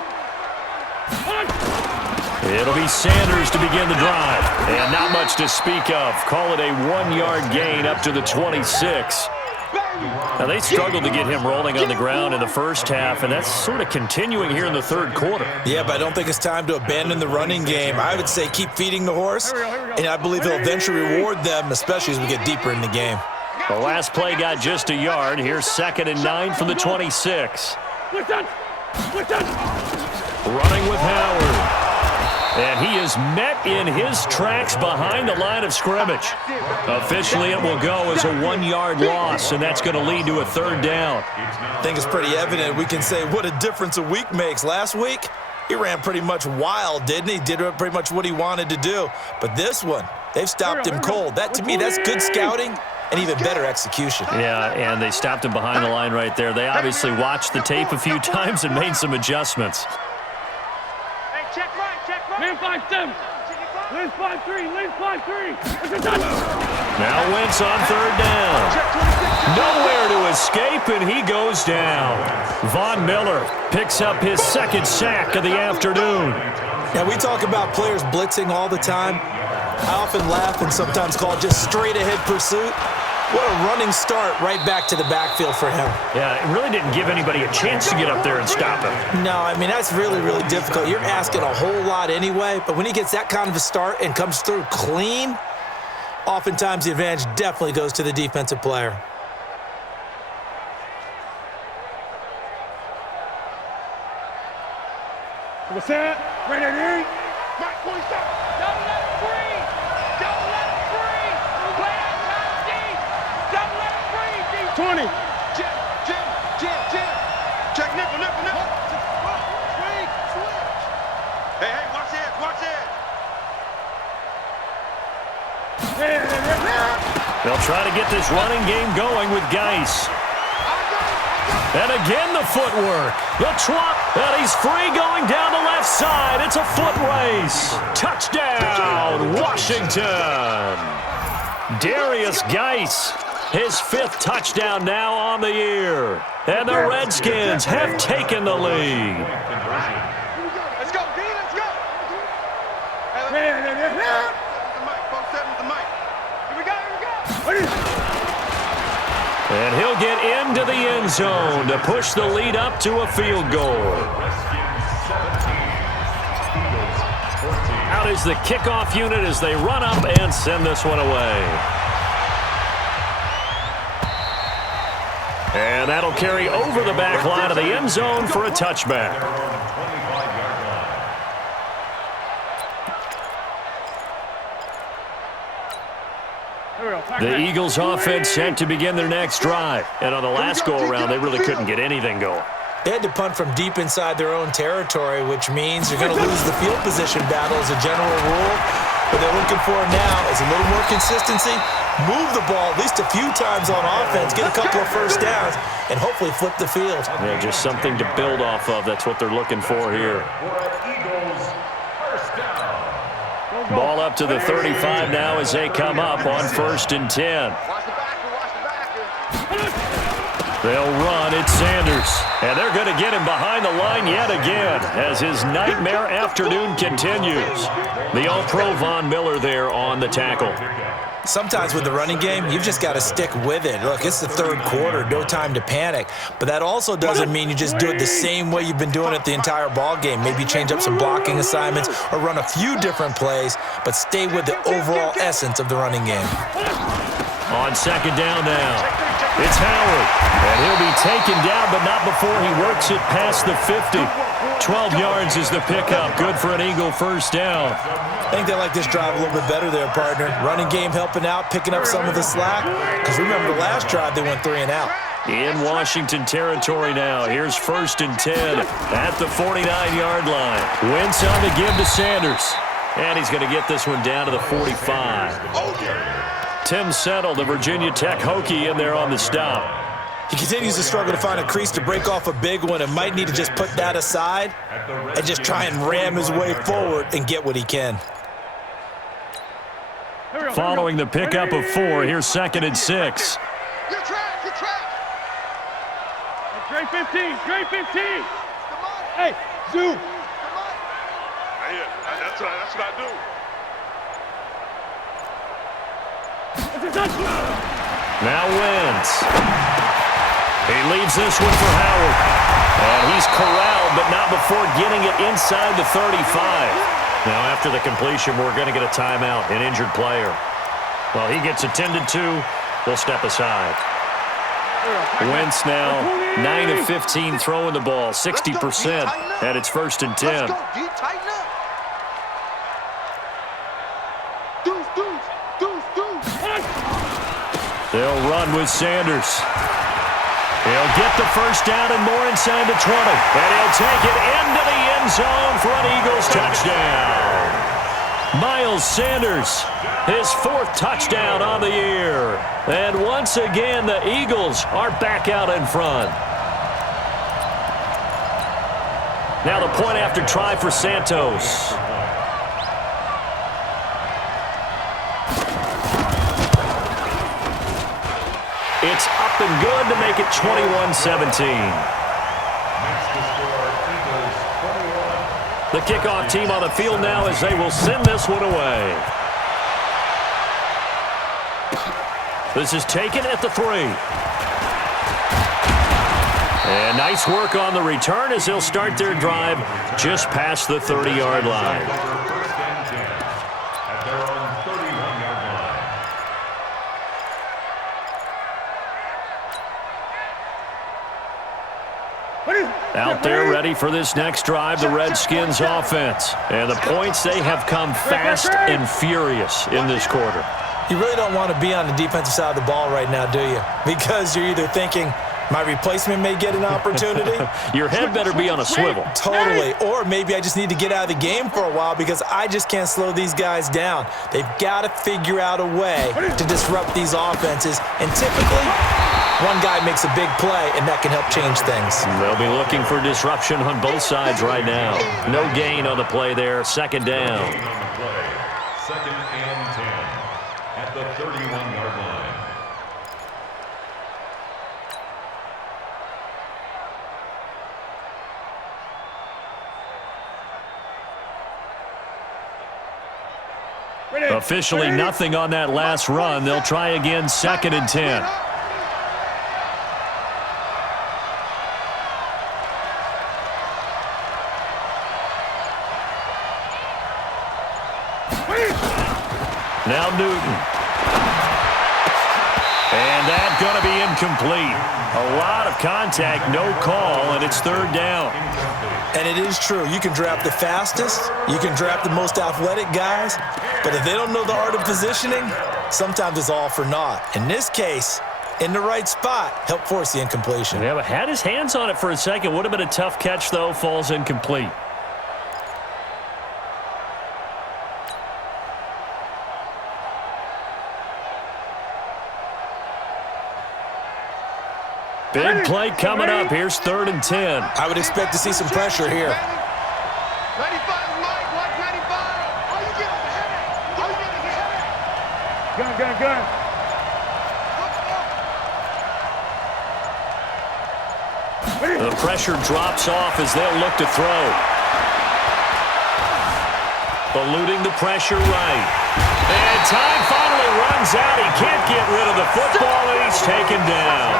It'll be Sanders to begin the drive. And not much to speak of. Call it a 1-yard gain up to the 26. Now, they struggled to get him rolling on the ground in the first half, and that's sort of continuing here in the third quarter. Yeah, but I don't think it's time to abandon the running game. I would say keep feeding the horse, and I believe he'll eventually reward them, especially as we get deeper in the game. The last play got just a yard. Here's 2nd and 9 from the 26. Running with Howard. And he is met in his tracks behind the line of scrimmage. Officially, it will go as a 1-yard loss, and that's going to lead to a 3rd down. I think it's pretty evident. We can say what a difference a week makes. Last week, he ran pretty much wild, didn't he? Did pretty much what he wanted to do. But this one, they've stopped him cold. That, to me, that's good scouting and even better execution. Yeah, and they stopped him behind the line right there. They obviously watched the tape a few times and made some adjustments. Man 5-7. Lynn 5-3. Lynn 5-3. Now Wentz on 3rd down. Nowhere to escape, and he goes down. Von Miller picks up his 2nd sack of the afternoon. Now, we talk about players blitzing all the time. I often laugh and sometimes call it just straight-ahead pursuit. What a running start right back to the backfield for him. Yeah, it really didn't give anybody a chance to get up there and stop him. No, I mean, that's really, really difficult. You're asking a whole lot anyway, but when he gets that kind of a start and comes through clean, oftentimes the advantage definitely goes to the defensive player. What's that? Right at 8. Mike 47. Don't let it free. Don't let it free. Play outside deep. Don't let it free. Deep 20. Jim. Check nickel. Switch. Hey, watch this. They'll try to get this running game going with Geis. And again the footwork. The trot. And he's free going down the left side. It's a foot race. Touchdown, Washington. Darius Geis, his 5th touchdown now on the year. And the Redskins have taken the lead. Let's go, D. Let's go. The mic. 47's the mic. Here we go. And he'll get into the end zone to push the lead up to a field goal. Out is the kickoff unit as they run up and send this one away. And that'll carry over the back line of the end zone for a touchback. The Eagles offense set to begin their next drive. And on the last go-around, they really couldn't get anything going. They had to punt from deep inside their own territory, which means you're going to lose the field position battle as a general rule. What they're looking for now is a little more consistency, move the ball at least a few times on offense, get a couple of first downs, and hopefully flip the field. Yeah, just something to build off of. That's what they're looking for here. Ball up to the 35 now as they come up on 1st and 10. Watch the backer. They'll run. It's Sanders. And they're going to get him behind the line yet again as his nightmare afternoon continues. The All-Pro Von Miller there on the tackle. Sometimes with the running game, you've just got to stick with it. Look, it's the 3rd quarter, no time to panic. But that also doesn't mean you just do it the same way you've been doing it the entire ball game. Maybe change up some blocking assignments or run a few different plays, but stay with the overall essence of the running game. On 2nd down now. It's Howard, and he'll be taken down, but not before he works it past the 50. 12 yards is the pickup. Good for an Eagle 1st down. I think they like this drive a little bit better there, partner. Running game helping out, picking up some of the slack. Because remember the last drive, they went 3 and out. In Washington territory now. Here's 1st and 10 at the 49-yard line. Wentz on the give to Sanders. And he's going to get this one down to the 45. Tim Settle, the Virginia Tech Hokie, in there on the stop. He continues to struggle to find a crease to break off a big one and might need to just put that aside and just try and ram his way forward and get what he can. Following the pickup of 4, here's 2nd and 6. You're trapped. Straight 15. Hey, Zoo. That's what I do. Now Wentz. He leaves this one for Howard. And he's corralled, but not before getting it inside the 35. Now after the completion, we're going to get a timeout, an injured player. While he gets attended to, we'll step aside. Wentz now 9 of 15 throwing the ball, 60%, and it's 1st and 10. Let's go, D. Tighten up. Deuce. They'll run with Sanders. He'll get the first down and more inside the 20. And he'll take it into the end zone for an Eagles touchdown. Miles Sanders, his 4th touchdown on the year. And once again, the Eagles are back out in front. Now the point after try for Santos. It's up and good to make it 21-17. The kickoff team on the field now as they will send this one away. This is taken at the 3. And nice work on the return as they'll start their drive just past the 30-yard line. Out there ready for this next drive, the Redskins offense. And the points, they have come fast and furious in this quarter. You really don't want to be on the defensive side of the ball right now, do you? Because you're either thinking, my replacement may get an opportunity. Your head better be on a swivel. Totally. Or maybe I just need to get out of the game for a while because I just can't slow these guys down. They've got to figure out a way to disrupt these offenses. And typically, one guy makes a big play, and that can help change things. They'll be looking for disruption on both sides right now. No gain on the play there. 2nd down. 2nd and 10 at the 31-yard line. Officially nothing on that last run. They'll try again 2nd and 10. Now Newton. And that's going to be incomplete. A lot of contact, no call, and it's 3rd down. And it is true. You can draft the fastest. You can draft the most athletic guys. But if they don't know the art of positioning, sometimes it's all for naught. In this case, in the right spot, help force the incompletion. Yeah, but had his hands on it for a second. Would have been a tough catch, though. Falls incomplete. Big play coming up. Here's 3rd and 10. I would expect to see some pressure here. 95, Mike. Watch 95. All you get is a headache. All you get is a headache. Gun. The pressure drops off as they'll look to throw. Eluding the pressure right. And time finally runs out. He can't get rid of the football, and he's taken down.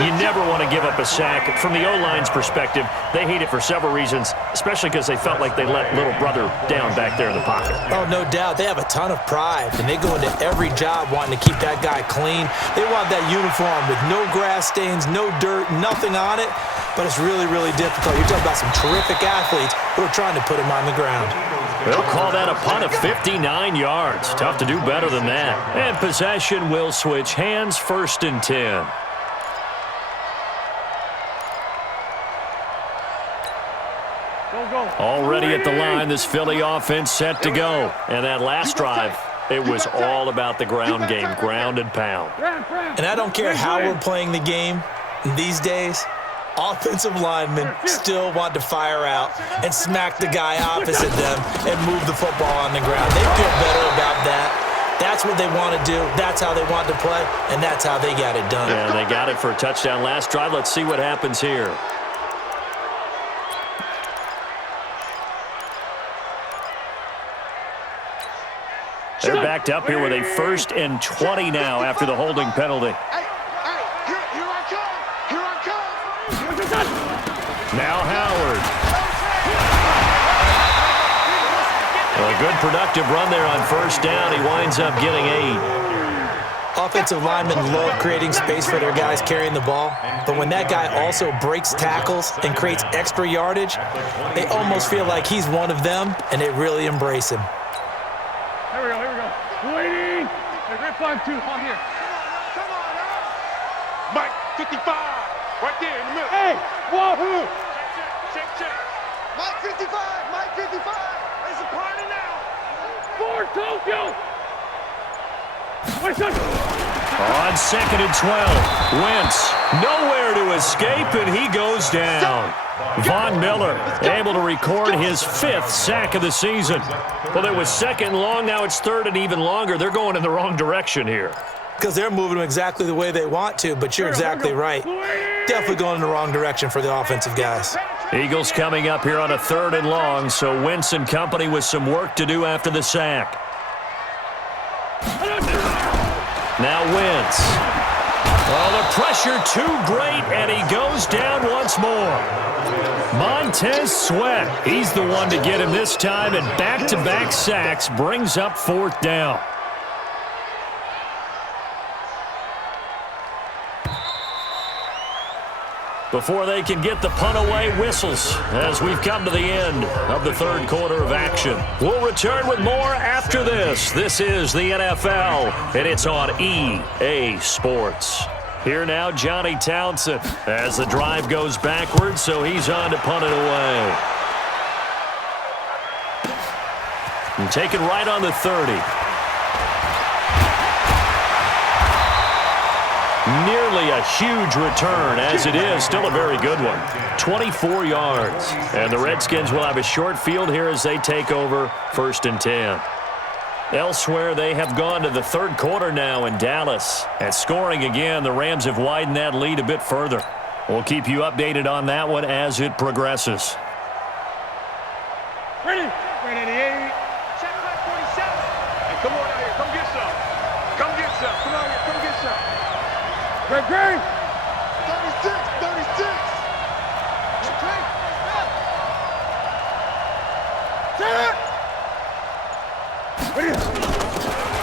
You never want to give up a sack. From the O-line's perspective, they hate it for several reasons, especially because they felt like they let little brother down back there in the pocket. Oh, no doubt. They have a ton of pride, and they go into every job wanting to keep that guy clean. They want that uniform with no grass stains, no dirt, nothing on it, but it's really, really difficult. You're talking about some terrific athletes who are trying to put him on the ground. They'll call that a punt of 59 yards. Tough to do better than that. And possession will switch hands, 1st and 10. Already at the line, this Philly offense set to go. And that last drive, it was all about the ground game, ground and pound. And I don't care how we're playing the game these days, offensive linemen still want to fire out and smack the guy opposite them and move the football on the ground. They feel better about that. That's what they want to do. That's how they want to play, and that's how they got it done. Yeah, they got it for a touchdown last drive. Let's see what happens here. They're backed up here with a 1st and 20 now after the holding penalty. Hey, here I come. Now Howard. A good productive run there on 1st down. He winds up getting 8. Offensive linemen love creating space for their guys carrying the ball, but when that guy also breaks tackles and creates extra yardage, they almost feel like he's one of them, and they really embrace him. Here we go. Waiting. Hey, grab 5-2. On here. Come on, Mike 55, right there in the middle. Hey, wahoo! Check. Mike 55. It's a party now. For Tokyo! Wait, son. On 2nd and 12, Wentz nowhere to escape, and he goes down. Von Miller able to record his 5th sack of the season. Well, it was 2nd and long, now it's 3rd and even longer. They're going in the wrong direction here. Because they're moving them exactly the way they want to, but you're exactly right. Definitely going in the wrong direction for the offensive guys. Eagles coming up here on a 3rd and long, so Wentz and company with some work to do after the sack. Now Wentz. Oh, the pressure too great, and he goes down once more. Montez Sweat, he's the one to get him this time, and back-to-back sacks brings up 4th down. Before they can get the punt away, whistles as we've come to the end of the 3rd quarter of action. We'll return with more after this. This is the NFL, and it's on EA Sports. Here now, Johnny Townsend as the drive goes backwards, so he's on to punt it away. And taken right on the 30. Nearly a huge return, as it is still a very good one. 24 yards. And the Redskins will have a short field here as they take over 1st and 10. Elsewhere, they have gone to the 3rd quarter now in Dallas. And scoring again, the Rams have widened that lead a bit further. We'll keep you updated on that one as it progresses. Ready? 88. Check back 47. Hey, come on out here. Come get some. Come on here. Come get some. Greg. 36. Okay.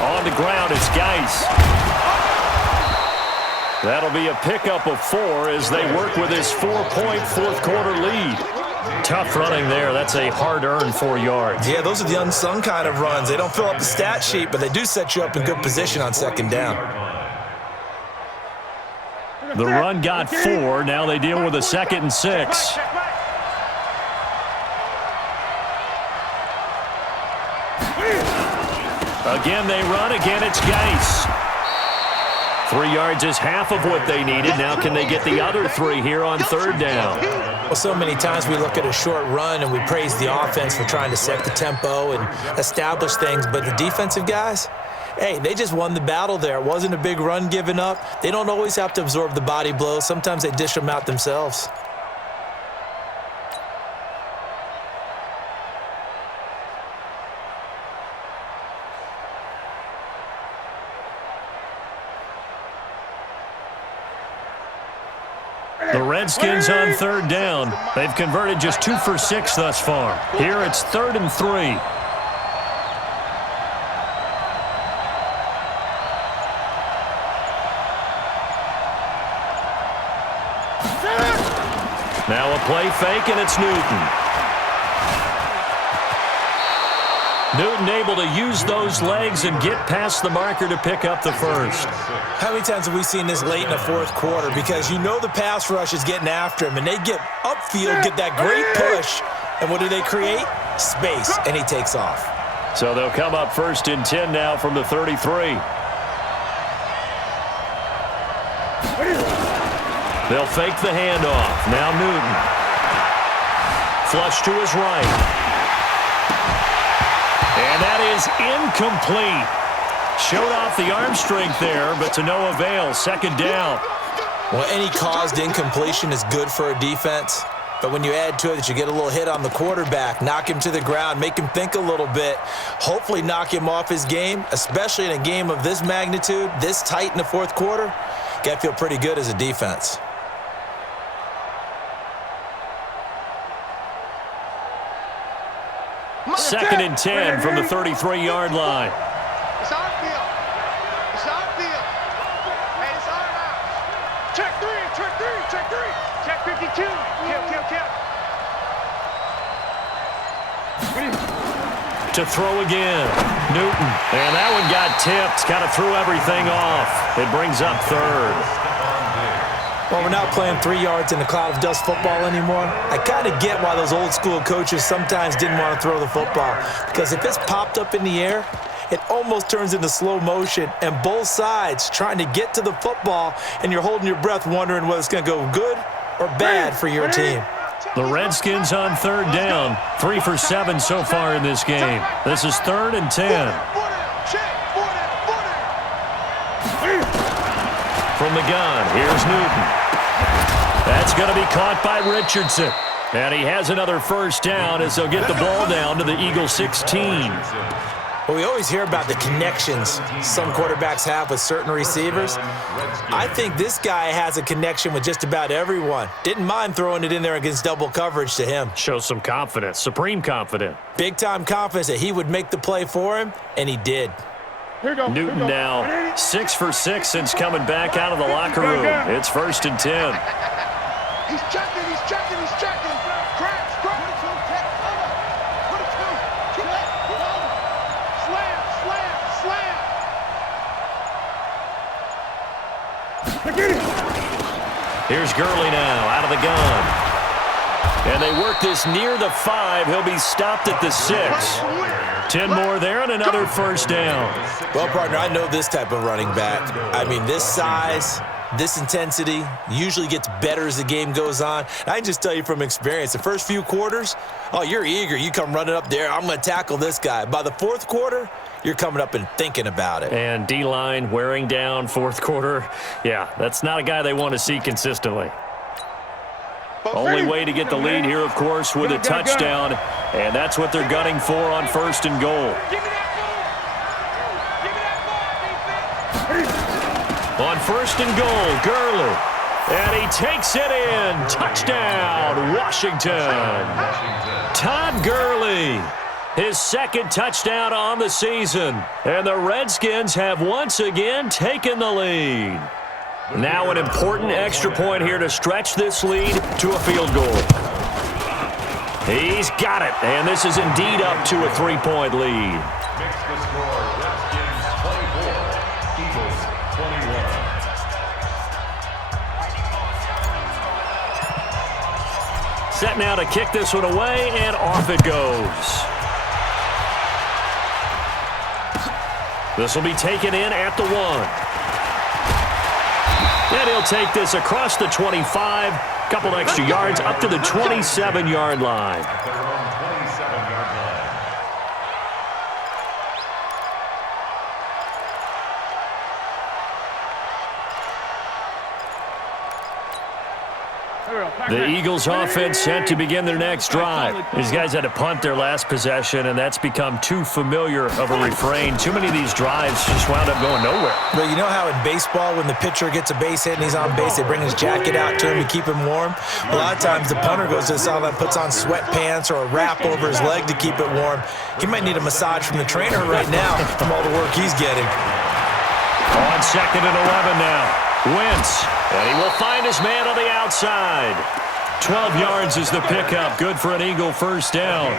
On the ground, it's Geis. That'll be a pickup of 4 as they work with his 4-point 4th quarter lead. Tough running there. That's a hard-earned 4 yards. Yeah, those are the unsung kind of runs. They don't fill up the stat sheet, but they do set you up in good position on 2nd down. The run got 4. Now they deal with a 2nd and 6. Again, they run. Again, it's Geis. 3 yards is half of what they needed. Now can they get the other 3 here on 3rd down? Well, so many times we look at a short run and we praise the offense for trying to set the tempo and establish things, but the defensive guys, hey, they just won the battle there. It wasn't a big run given up. They don't always have to absorb the body blows. Sometimes they dish them out themselves. The Redskins on 3rd down. They've converted just 2 for 6 thus far. Here it's 3rd and 3. Now a play fake, and it's Newton. Newton able to use those legs and get past the marker to pick up the 1st. How many times have we seen this late in the 4th quarter? Because you know the pass rush is getting after him, and they get upfield, get that great push, and what do they create? Space, and he takes off. So they'll come up 1st and 10 now from the 33. They'll fake the handoff. Now Newton. Flush to his right. And that is incomplete. Showed off the arm strength there, but to no avail. 2nd down. Well, any caused incompletion is good for a defense. But when you add to it that you get a little hit on the quarterback, knock him to the ground, make him think a little bit, hopefully knock him off his game, especially in a game of this magnitude, this tight in the 4th quarter, got to feel pretty good as a defense. Second and 10 from the 33-yard line. It's our field. It's our field. Check three, check three, check three. Check 52. Kill. To throw again, Newton. And that one got tipped, kind of threw everything off. It brings up third. Well, we're not playing 3 yards in a cloud of dust football anymore. I kind of get why those old school coaches sometimes didn't want to throw the football. Because if it's popped up in the air, it almost turns into slow motion, and both sides trying to get to the football, and you're holding your breath wondering whether it's going to go good or bad for your team. The Redskins on third down. 3 for 7 so far in this game. This is 3rd and 10. From the gun, here's Newton. That's going to be caught by Richardson. And he has another first down as they'll get the ball down to the Eagle 16. Well, we always hear about the connections some quarterbacks have with certain receivers. I think this guy has a connection with just about everyone. Didn't mind throwing it in there against double coverage to him. Shows some confidence, supreme confidence. Big-time confidence that he would make the play for him, and he did. Newton now 6 for 6 since coming back out of the locker room. It's 1st and 10. He's checking. Cracks. Slam. Here's Gurley now out of the gun. And they work this near the 5. He'll be stopped at the 6. 10 more there and another first down. Well, partner, I know this type of running back. I mean, this size, this intensity usually gets better as the game goes on. And I can just tell you from experience, the first few quarters, oh, you're eager. You come running up there, I'm going to tackle this guy. By the 4th quarter, you're coming up and thinking about it. And D-line wearing down 4th quarter. Yeah, that's not a guy they want to see consistently. Only way to get the lead here, of course, with a touchdown. And that's what they're gunning for on 1st and goal. On 1st and goal, Gurley. And he takes it in. Touchdown, Washington. Todd Gurley. His 2nd touchdown on the season. And the Redskins have once again taken the lead. Now an important extra point here to stretch this lead to a field goal. He's got it, and this is indeed up to a 3-point lead. Makes the score Redskins 24, Eagles 21. Set now to kick this one away, and off it goes. This will be taken in at the 1. And he'll take this across the 25, couple extra yards up to the 27-yard line. At their own 27-yard line. The Eagles offense set to begin their next drive. These guys had to punt their last possession, and that's become too familiar of a refrain. Too many of these drives just wound up going nowhere. Well, you know how in baseball, when the pitcher gets a base hit and he's on base, they bring his jacket out to him to keep him warm? A lot of times the punter goes to the sideline, puts on sweatpants or a wrap over his leg to keep it warm. He might need a massage from the trainer right now from all the work he's getting. On 2nd and 11 now. Wentz, and he will find his man on the outside. 12 yards is the pickup. Good for an Eagle first down.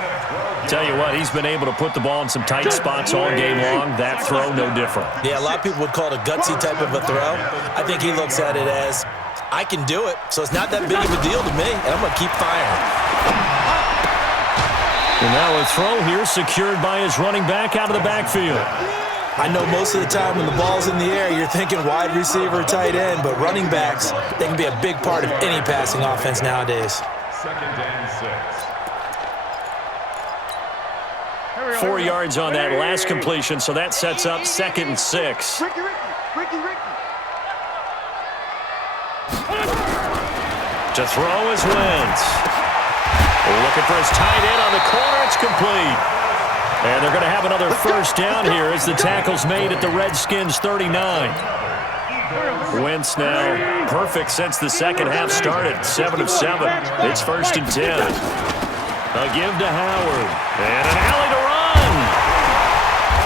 Tell you what, he's been able to put the ball in some tight spots all game long. That throw, no different. Yeah, a lot of people would call it a gutsy type of a throw. I think he looks at it as, I can do it, so it's not that big of a deal to me, and I'm going to keep firing. And now a throw here secured by his running back out of the backfield. I know most of the time when the ball's in the air, you're thinking wide receiver, tight end, but running backs, they can be a big part of any passing offense nowadays. 2nd and 6. 4 yards on that last completion, so that sets up 2nd and 6. Ricky. To throw is Wentz. Looking for his tight end on the corner. It's complete. And they're going to have another first down here as the tackle's made at the Redskins 39. Wentz now perfect since the second half started. 7 of 7. It's 1st and 10. A give to Howard. And an alley to run.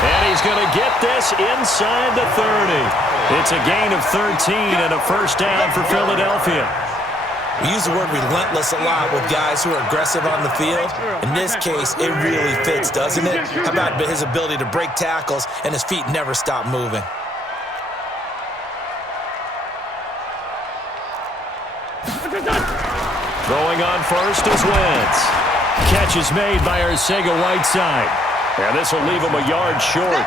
And he's going to get this inside the 30. It's a gain of 13 and a first down for Philadelphia. We use the word relentless a lot with guys who are aggressive on the field. In this case, it really fits, doesn't it? How about his ability to break tackles and his feet never stop moving? Throwing on first is Wentz. Catch is made by Arcega-Whiteside. And this will leave him a yard short.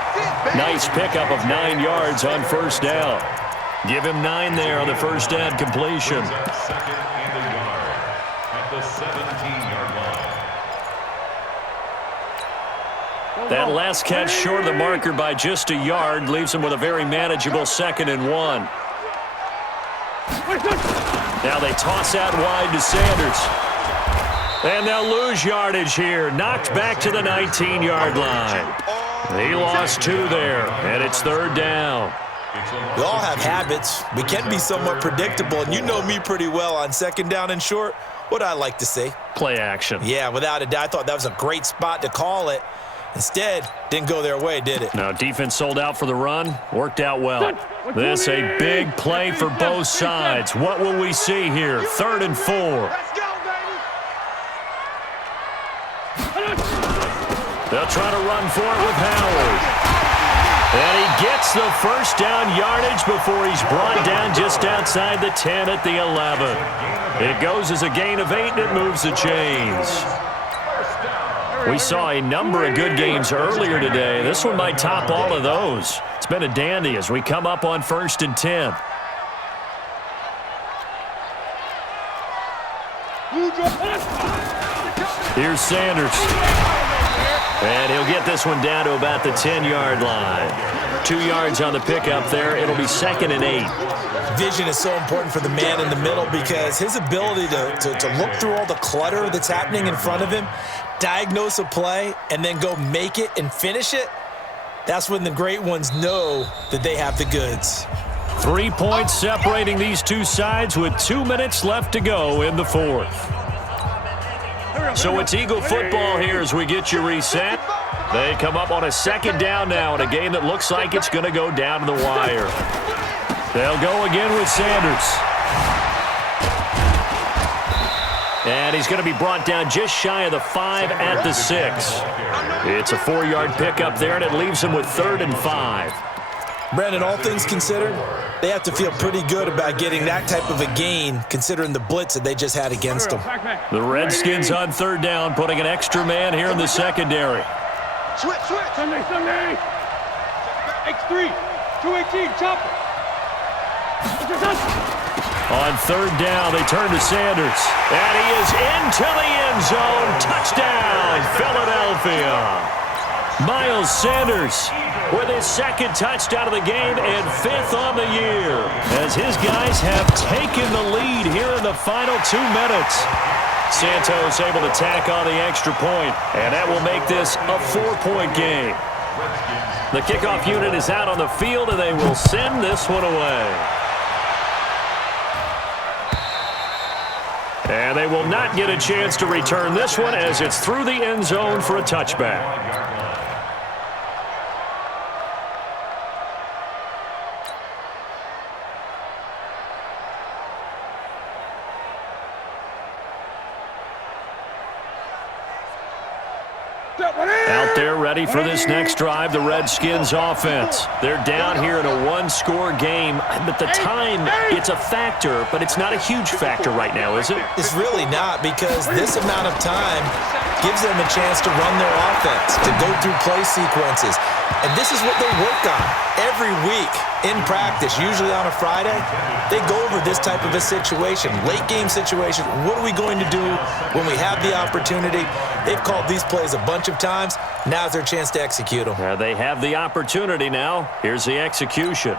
Nice pickup of 9 yards on first down. Give him 9 there on the first down completion. Second and a yard at the 17-yard line. That last catch short of the marker by just a yard leaves him with a very manageable 2nd and 1. Now they toss out wide to Sanders. And they'll lose yardage here. Knocked back to the 19-yard line. He lost 2 there, and it's 3rd down. We all have habits. We can be somewhat predictable, and you know me pretty well on 2nd down and short. What I like to say? Play action. Yeah, without a doubt. I thought that was a great spot to call it. Instead, didn't go their way, did it? Now, defense sold out for the run. Worked out well. This a big play for both sides. What will we see here? 3rd and 4. Let's go, baby! They'll try to run for it with Howard. And he gets the first down yardage before he's brought down just outside the 10 at the 11. It goes as a gain of 8, and it moves the chains. We saw a number of good games earlier today. This one might top all of those. It's been a dandy as we come up on 1st and 10. Here's Sanders. And he'll get this one down to about the 10-yard line. 2 yards on the pickup there. It'll be 2nd and 8. Vision is so important for the man in the middle because his ability to look through all the clutter that's happening in front of him, diagnose a play, and then go make it and finish it, that's when the great ones know that they have the goods. 3 points separating these two sides with 2 minutes left to go in the 4th. So it's Eagle football here as we get you reset. They come up on a 2nd down now in a game that looks like it's going to go down to the wire. They'll go again with Sanders. And he's going to be brought down just shy of the 5 at the 6. It's a 4-yard pickup there, and it leaves him with 3rd and 5. Brandon, all things considered, they have to feel pretty good about getting that type of a gain considering the blitz that they just had against them. The Redskins on 3rd down, putting an extra man here in the secondary. Switch. Sunday. X3. 218. Chopper. On 3rd down, they turn to Sanders. And he is into the end zone. Touchdown, Philadelphia. Miles Sanders with his 2nd touchdown of the game and 5th on the year as his guys have taken the lead here in the final 2 minutes. Santos able to tack on the extra point, and that will make this a 4-point game. The kickoff unit is out on the field, and they will send this one away. And they will not get a chance to return this one as it's through the end zone for a touchback. Out there ready for this next drive, the Redskins offense. They're down here in a 1-score game, but the time, it's a factor, but it's not a huge factor right now, is it? It's really not because this amount of time gives them a chance to run their offense, to go through play sequences. And this is what they work on every week in practice, usually on a Friday. They go over this type of a situation, late game situation. What are we going to do when we have the opportunity? They've called these plays a bunch of times. Now's their chance to execute them. They have the opportunity now. Here's the execution.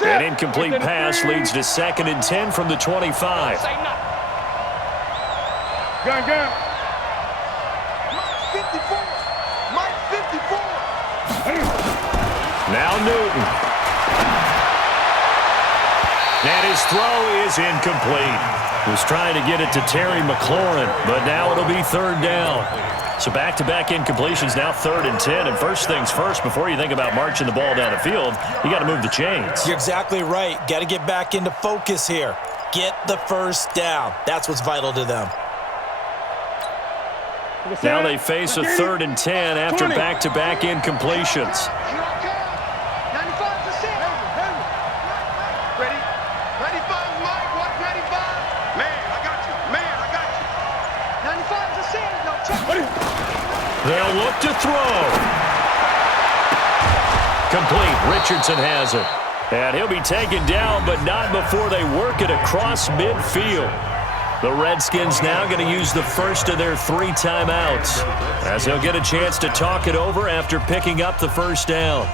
An incomplete pass leads to 2nd and 10 from the 25. Gun. Mike 54. Now Newton. And his throw is incomplete. Was trying to get it to Terry McLaurin, but now it'll be third down. So back-to-back incompletions, now 3rd and 10. And first things first, before you think about marching the ball down the field, you got to move the chains. You're exactly right. Got to get back into focus here. Get the first down. That's what's vital to them. Now they face a 3rd and 10 after back-to-back incompletions. They'll look to throw. Complete. Richardson has it. And he'll be taken down, but not before they work it across midfield. The Redskins now going to use the first of their 3 timeouts, as they'll get a chance to talk it over after picking up the first down.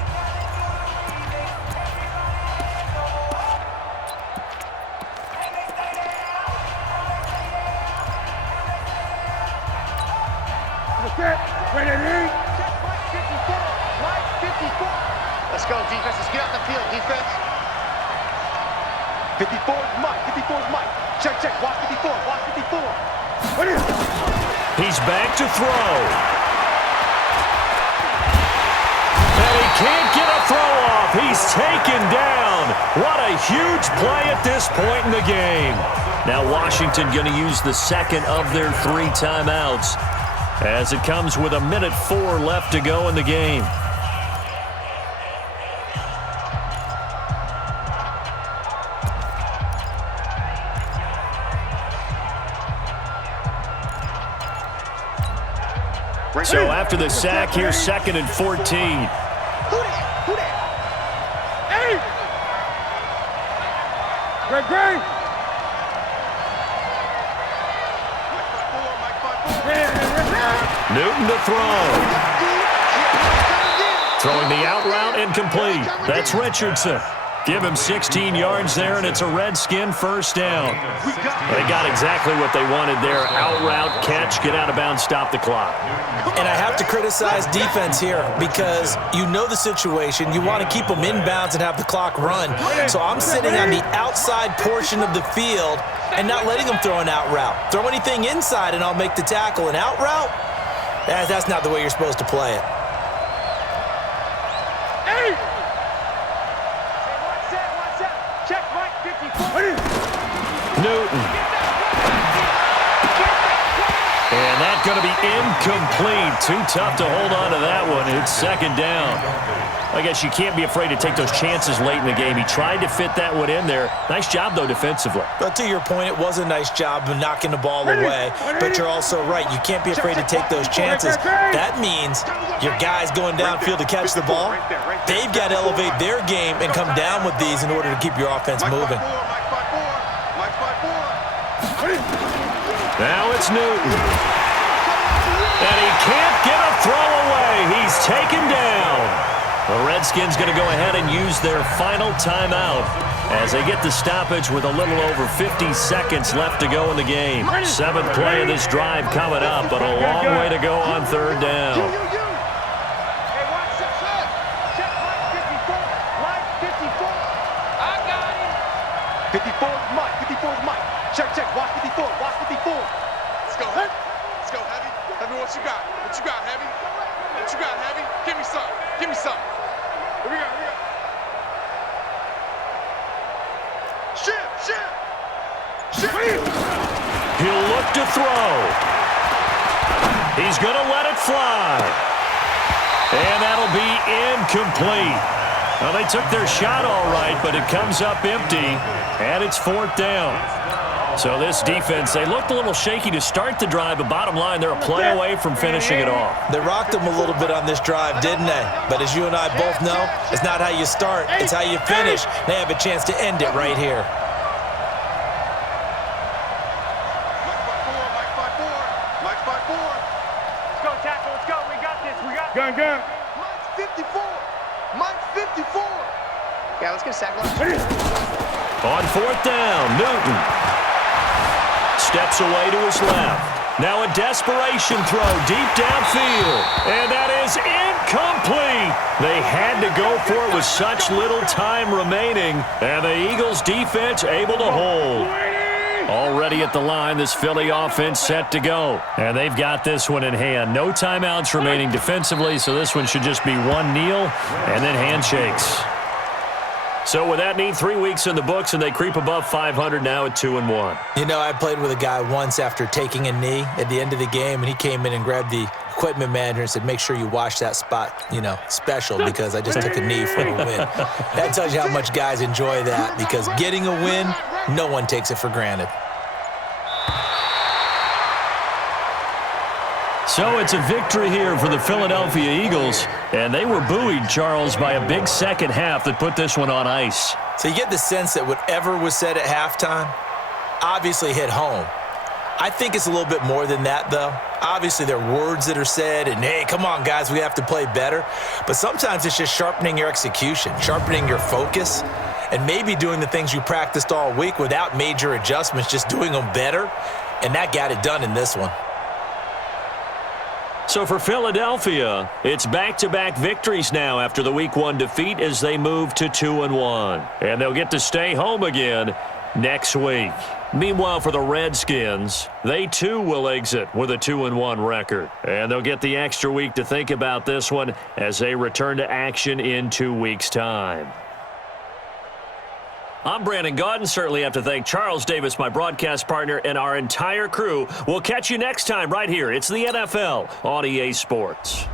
Let's go, defense. Let's get out the field, defense. 54 is Mike. 54 is Mike. Check, check. Watch 54. Watch 54. He's back to throw. And he can't get a throw off. He's taken down. What a huge play at this point in the game. Now Washington going to use the second of their 3 timeouts, as it comes with 1:04 left to go in the game. So after the sack, here's 2nd and 14. Who that? Hey! Greg! Newton to throw. Throwing the out route incomplete. That's Richardson. Give him 16 yards there, and it's a Redskin first down. They got exactly what they wanted there. Out route, catch, get out of bounds, stop the clock. And I have to criticize defense here because you know the situation. You want to keep them inbounds and have the clock run. So I'm sitting on the outside portion of the field and not letting them throw an out route. Throw anything inside and I'll make the tackle. An out route? That's not the way you're supposed to play it. Newton. And that's going to be incomplete. Too tough to hold on to that one. It's 2nd down. I guess you can't be afraid to take those chances late in the game. He tried to fit that one in there. Nice job, though, defensively. But to your point, it was a nice job of knocking the ball away. But you're also right. You can't be afraid to take those chances. That means your guys going downfield to catch the ball, they've got to elevate their game and come down with these in order to keep your offense moving. Now it's Newton. And he can't get a throw away. He's taken down. The Redskins going to go ahead and use their final timeout as they get the stoppage with a little over 50 seconds left to go in the game. 7th play of this drive coming up, but a long way to go on 3rd down. Check, check. Watch 54. Watch 54. Let's go, Heavy. Let's go, Heavy. Heavy, what you got? What you got, Heavy? What you got, Heavy? Give me some. Give me some. Here we go. Here we go. Shit. He'll look to throw. He's going to let it fly. And that'll be incomplete. Well, they took their shot all right, but it comes up empty, and it's 4th down. So this defense, they looked a little shaky to start the drive, but bottom line, they're a play away from finishing it off. They rocked them a little bit on this drive, didn't they? But as you and I both know, it's not how you start, it's how you finish. They have a chance to end it right here. Mike 5-4. Let's go, tackle. Let's go. We got this. We got this. Gun. Mike's 54. Mike's 54. Yeah, let's get a sack. On 4th down, Newton steps away to his left. Now a desperation throw deep downfield. And that is incomplete. They had to go for it with such little time remaining. And the Eagles defense able to hold. Already at the line, this Philly offense set to go. And they've got this one in hand. No timeouts remaining defensively, so this one should just be one kneel and then handshakes. So with that neat 3 weeks in the books, and they creep above 500 now at 2-1. You know, I played with a guy once after taking a knee at the end of the game, and he came in and grabbed the equipment manager and said, make sure you wash that spot, you know, special, because I just took a knee for a win. That tells you how much guys enjoy that, because getting a win, no one takes it for granted. So it's a victory here for the Philadelphia Eagles, and they were buoyed, Charles, by a big second half that put this one on ice. So you get the sense that whatever was said at halftime obviously hit home. I think it's a little bit more than that, though. Obviously, there are words that are said, and, hey, come on, guys, we have to play better. But sometimes it's just sharpening your execution, sharpening your focus, and maybe doing the things you practiced all week without major adjustments, just doing them better, and that got it done in this one. So for Philadelphia, it's back-to-back victories now after the Week 1 defeat as they move to 2-1. And they'll get to stay home again next week. Meanwhile, for the Redskins, they too will exit with a 2-1 record. And they'll get the extra week to think about this one as they return to action in 2 weeks' time. I'm Brandon Gaudin. Certainly have to thank Charles Davis, my broadcast partner, and our entire crew. We'll catch you next time right here. It's the NFL on EA Sports.